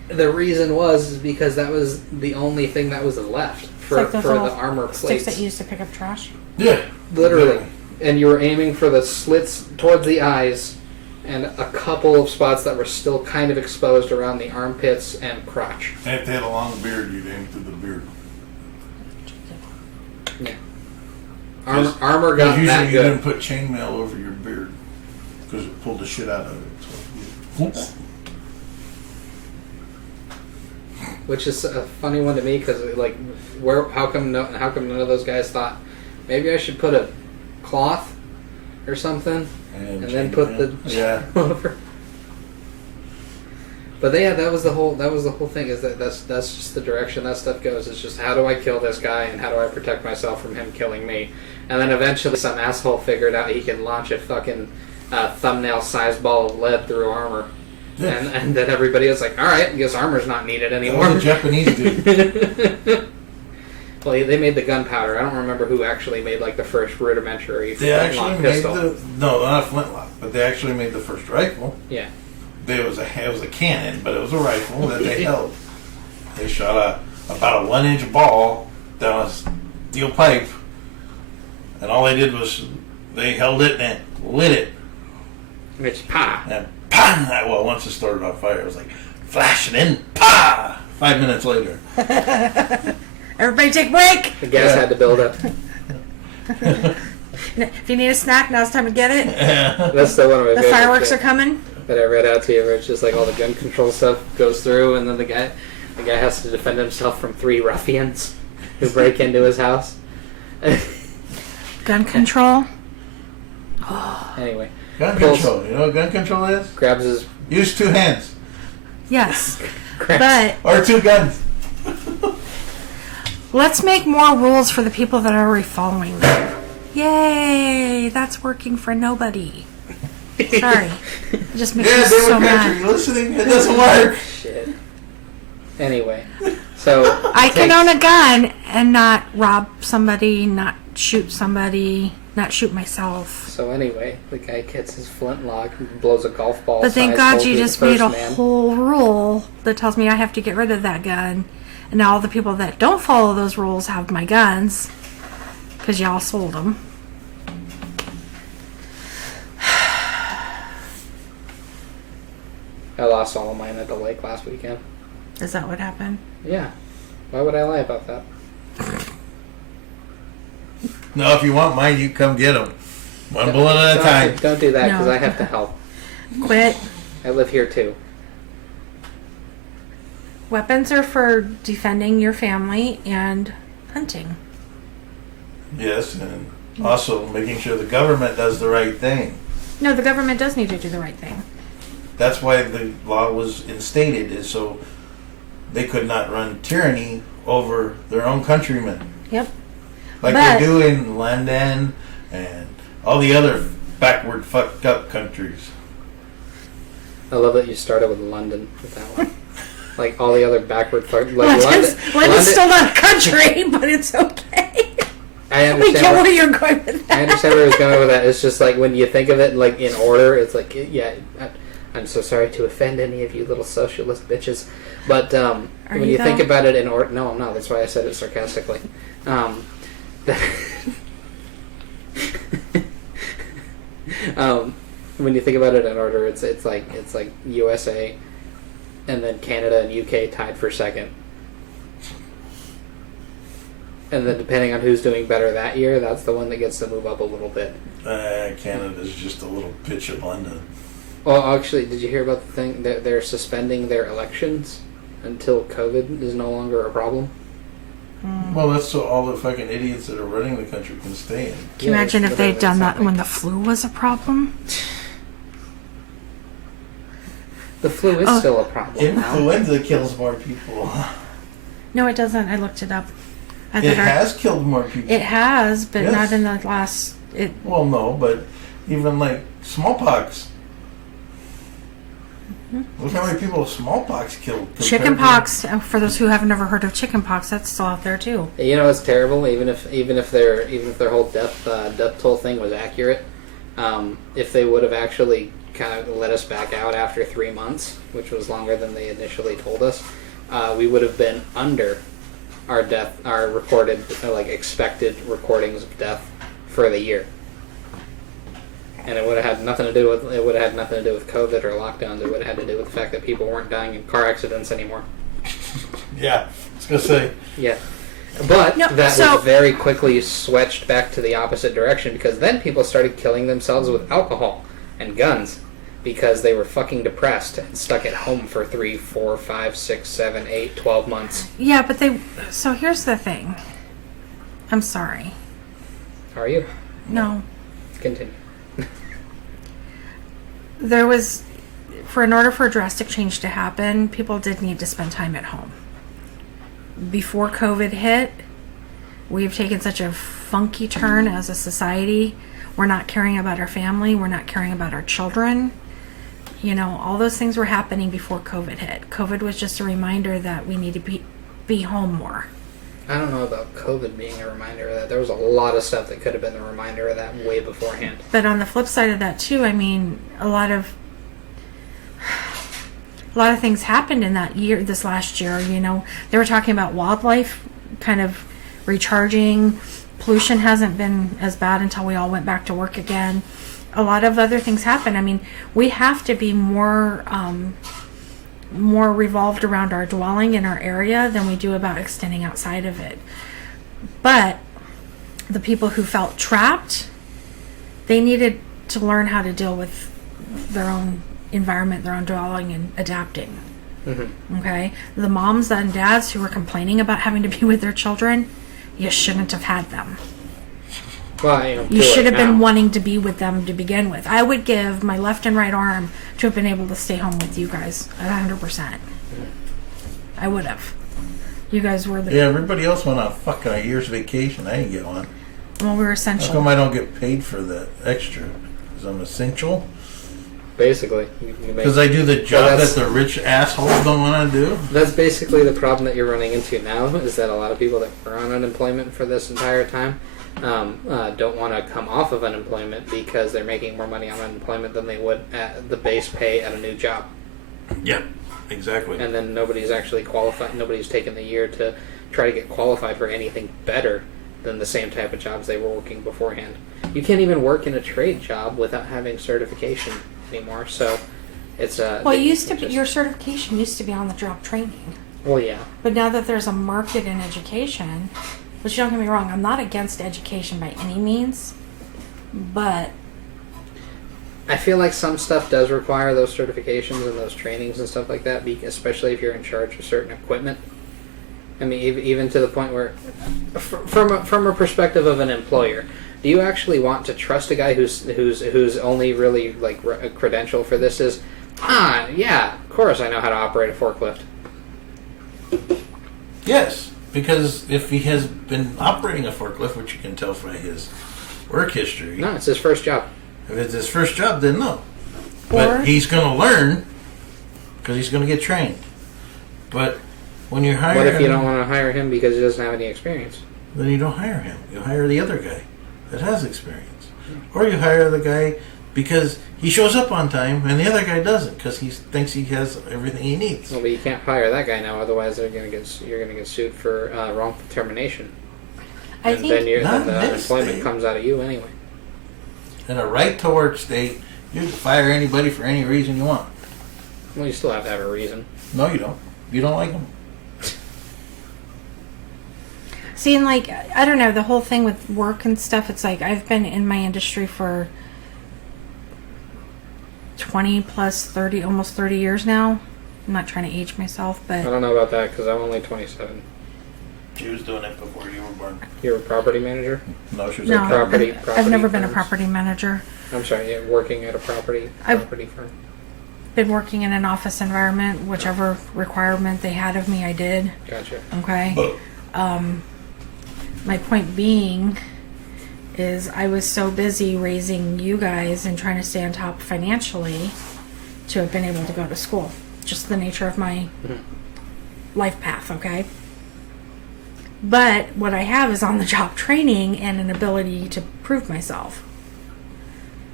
the reason was because that was the only thing that was left for the armor plates. Sticks that you used to pick up trash. Yeah. Literally, and you were aiming for the slits towards the eyes and a couple of spots that were still kind of exposed around the armpits and crotch. And if they had a long beard, you'd aim through the beard. Yeah. Armor got usually that you good. didn't put chainmail over your beard because it pulled the shit out of it. So, Which is a funny one to me because, like, how come none of those guys thought maybe I should put a cloth or something and then put the over. But that was the whole thing. Is that's just the direction that stuff goes. It's just how do I kill this guy and how do I protect myself from him killing me? And then eventually some asshole figured out he can launch a fucking thumbnail-sized ball of lead through armor, and then everybody was like, "All right, I guess armor's not needed anymore." The Japanese did. Well, they made the gunpowder. I don't remember who actually made like the first rudimentary They actually flintlock made pistol. no, not a flintlock, but they actually made the first rifle. Yeah. It was a cannon, but it was a rifle that they held. They shot about a 1-inch ball down a steel pipe, and all they did was they held it and lit it. It's pa. And pa! Well, once it started on fire, it was like flash and then pa! 5 minutes later. Everybody take a break! The gas had to build up. If you need a snack, now it's time to get it. That's the one of my The favorite fireworks shit are coming. that I read out to you, where it's just like all the gun control stuff goes through, and then the guy has to defend himself from 3 ruffians who break into his house. Gun control. Anyway, Gun control. You know what gun control is? grabs his Use 2 hands. Yes. grabs, But Or 2 guns. let's make more rules for the people that are already following them. Yay! That's working for nobody. Sorry. It just makes me Yeah, so Democrats, are mad. you listening? It doesn't work. shit. Anyway, so I can own a gun and not rob somebody, not shoot somebody, not shoot myself. So anyway, the guy gets his flintlock and blows a golf ball. But thank size God hole you through just the made a first man. whole rule that tells me I have to get rid of that gun. And now all the people that don't follow those rules have my guns. Because y'all sold them. I lost all of mine at the lake last weekend. Is that what happened? Yeah. Why would I lie about that? No, if you want mine, you come get them. One bullet at a time. Don't do that because No. I have to help. Quit. I live here too. Weapons are for defending your family and hunting. Yes, and also making sure the government does the right thing. No, the government does need to do the right thing. That's why the law was instated, is so they could not run tyranny over their own countrymen. Yep. Like But- they do in London and all the other backward, fucked up countries. I love that you started with London with that one. like all the other backward like London's still not a country, but it's okay. I We get understand where you're going with that. I understand where he was going with that. It's just like when you think of it like in order, it's like yeah. I'm so sorry to offend any of you little socialist bitches, but when you think about it in order, no, I'm not. That's why I said it sarcastically. When you think about it in order, it's like USA, and then Canada and UK tied for second. And then depending on who's doing better that year, that's the one that gets to move up a little bit. Canada's just a little bitch of London. Well, actually, did you hear about the thing that they're suspending their elections until COVID is no longer a problem? Well, that's so all the fucking idiots that are running the country can stay in. Can you imagine if they'd done that when the flu was a problem? The flu is still a problem. Influenza kills more people. No, it doesn't. I looked it up. It has killed more people. It has, but Yes. not in the last... Well, no, but even like smallpox. Look how many people smallpox killed. Chickenpox, for those who have never heard of chickenpox, that's still out there too. You know, it's terrible. Even if their whole death toll thing was accurate, if they would have actually kind of let us back out after 3 months, which was longer than they initially told us, we would have been under our recorded expected recordings of death for the year. And it would have had nothing to do with COVID or lockdowns. It would have had to do with the fact that people weren't dying in car accidents anymore. Yeah, I was gonna say. Yeah, but was very quickly switched back to the opposite direction because then people started killing themselves with alcohol and guns because they were fucking depressed and stuck at home for 3, 4, 5, 6, 7, 8, 12 months. Yeah, but so here's the thing. I'm sorry. Are you? No. Continue. There was, in order for a drastic change to happen, people did need to spend time at home. Before COVID hit, we've taken such a funky turn as a society. We're not caring about our family. We're not caring about our children. You know, all those things were happening before COVID hit. COVID was just a reminder that we need to be home more. I don't know about COVID being a reminder of that. There was a lot of stuff that could have been a reminder of that way beforehand. But on the flip side of that too, I mean, a lot of things happened in this last year, you know. They were talking about wildlife kind of recharging. Pollution hasn't been as bad until we all went back to work again. A lot of other things happened. I mean, we have to be more revolved around our dwelling in our area than we do about extending outside of it. But the people who felt trapped, they needed to learn how to deal with their own environment, their own dwelling, and adapting. Mm-hmm. Okay? The moms and dads who were complaining about having to be with their children, you shouldn't have had them. Well, you should have been wanting to be with them to begin with. I would give my left and right arm to have been able to stay home with you guys at 100%. I would have. You guys were the... Yeah, everybody else went on fucking a year's vacation. I didn't get one. Well, we were essential. How come I don't get paid for the extra? Because I'm essential? Basically. Because I do the job that the rich assholes don't want to do? That's basically the problem that you're running into now, is that a lot of people that were on unemployment for this entire time don't want to come off of unemployment because they're making more money on unemployment than they would at the base pay at a new job. Yep, exactly. And then nobody's actually qualified. Nobody's taken the year to try to get qualified for anything better than the same type of jobs they were working beforehand. You can't even work in a trade job without having certification anymore. So it's well, it used to be, your certification used to be on the job training. Well, yeah. But now that there's a market in education, which don't get me wrong, I'm not against education by any means, but I feel like some stuff does require those certifications and those trainings and stuff like that, especially if you're in charge of certain equipment. I mean, even to the point where, from a perspective of an employer, do you actually want to trust a guy who's only really like a credential for this is, yeah, of course I know how to operate a forklift. Yes, because if he has been operating a forklift, which you can tell from his work history. No, it's his first job. If it's his first job, then no. But he's going to learn because he's going to get trained. But when you're hiring... What if you don't want to hire him because he doesn't have any experience? Then you don't hire him. You hire the other guy that has experience. Or you hire the guy because he shows up on time and the other guy doesn't because he thinks he has everything he needs. Well, but you can't hire that guy now, otherwise you're going to get sued for wrongful termination. I And think then the Not in this unemployment state. comes out of you anyway. In a right-to-work state, you can fire anybody for any reason you want. Well, you still have to have a reason. No, you don't. You don't like them. See, and like, I don't know, the whole thing with work and stuff, it's like I've been in my industry for 20 plus 30, almost 30 years now. I'm not trying to age myself, I but don't know about that because I'm only 27. She was doing it before you were born. You're a property manager? No, she was no, like, property- I've never been a firms. property manager. I'm sorry, you're working at a property firm. Been working in an office environment, whichever requirement they had of me, I did. Gotcha. Okay. My point being is I was so busy raising you guys and trying to stay on top financially to have been able to go to school. Just the nature of my life path, okay? But what I have is on the job training and an ability to prove myself.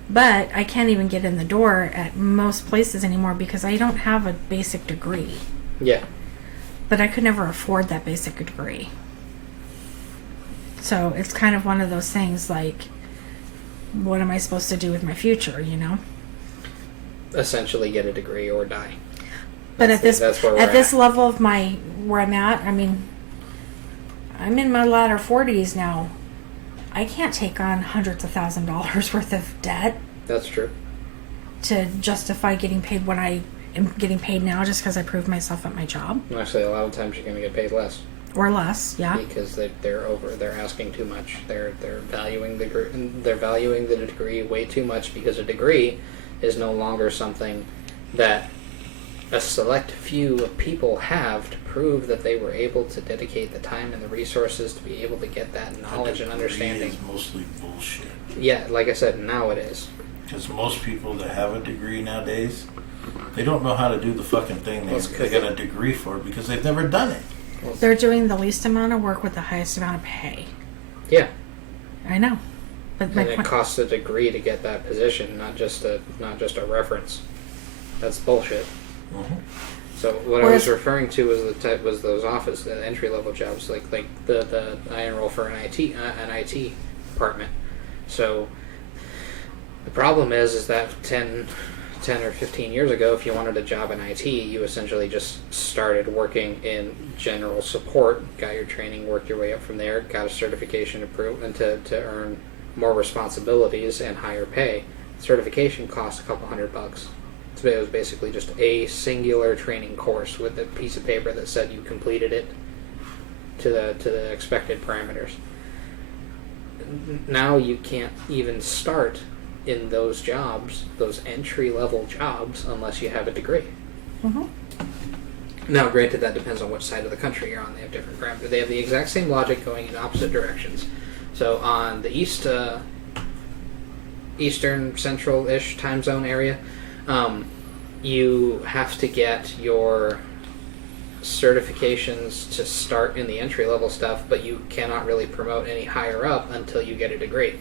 But I can't even get in the door at most places anymore because I don't have a basic degree. Yeah. But I could never afford that basic degree. So it's kind of one of those things like, what am I supposed to do with my future, you know? Essentially get a degree or die. But at this that's where we're at this at. level of where I'm at, I mean, I'm in my latter 40s now. I can't take on hundreds of $1,000s worth of debt That's true. to justify getting paid what I am getting paid now just because I proved myself at my job. Actually, a lot of times you're going to get paid less. Or less, yeah. Because they're asking too much. They're valuing the degree way too much because a degree is no longer something that a select few of people have to prove that they were able to dedicate the time and the resources to be able to get that knowledge and understanding. Is mostly bullshit. Yeah, like I said, now it is. Because most people that have a degree nowadays, they don't know how to do the fucking thing they got a degree for because they've never done it. They're doing the least amount of work with the highest amount of pay. Yeah. I know. But my And it point, costs a degree to get that position, not just a reference. That's bullshit. Mm-hmm. So what I Whereas- was referring to was those office entry level jobs, like the I enroll for an IT department. So the problem is that 10 or 15 years ago, if you wanted a job in IT, you essentially just started working in general support, got your training, worked your way up from there, got a certification approved, and to earn more responsibilities and higher pay. Certification cost a couple $100. So it was basically just a singular training course with a piece of paper that said you completed it to the expected parameters. Now you can't even start in those jobs, those entry-level jobs, unless you have a degree. Mhm. Now, granted, that depends on which side of the country you're on. They have different parameters. They have the exact same logic going in opposite directions. So on the eastern central-ish time zone area, you have to get your certifications to start in the entry-level stuff, but you cannot really promote any higher up until you get a degree.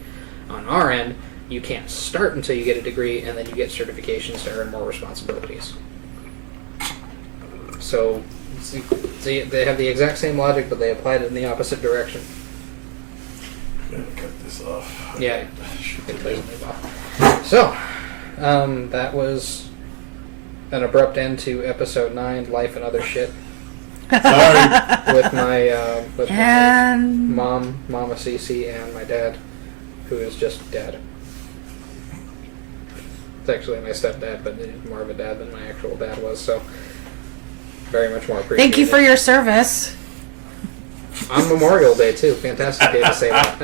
On our end, you can't start until you get a degree, and then you get certifications to earn more responsibilities. So, see, they have the exact same logic, but they applied it in the opposite direction. Gotta cut this off. Yeah, so that was an abrupt end to episode 9, Life and Other Shit, Sorry. with my and mama Cece, and my dad, who is just dad. It's actually my stepdad, but he's more of a dad than my actual dad was, so very much more appreciated. thank you for your service. On Memorial Day, too. Fantastic day to say that.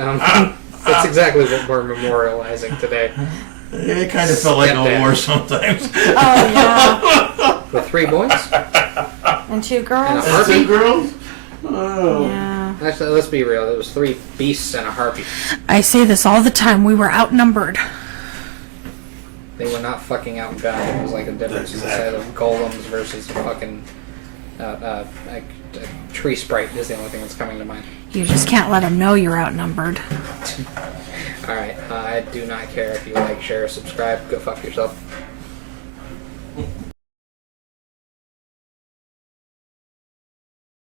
That's exactly what we're memorializing today. It kind of felt like Stepdad. a war sometimes. Oh yeah, With 3 boys? and 2 And girls. a harpy? Girls? Oh. Yeah. Actually, let's be real. There was 3 beasts and a harpy. I say this all the time. We were outnumbered. They were not fucking outgunned. It was like a difference in the size of golems versus fucking Tree Sprite is the only thing that's coming to mind. You just can't let them know you're outnumbered. Alright, I do not care if you like, share, subscribe. Go fuck yourself.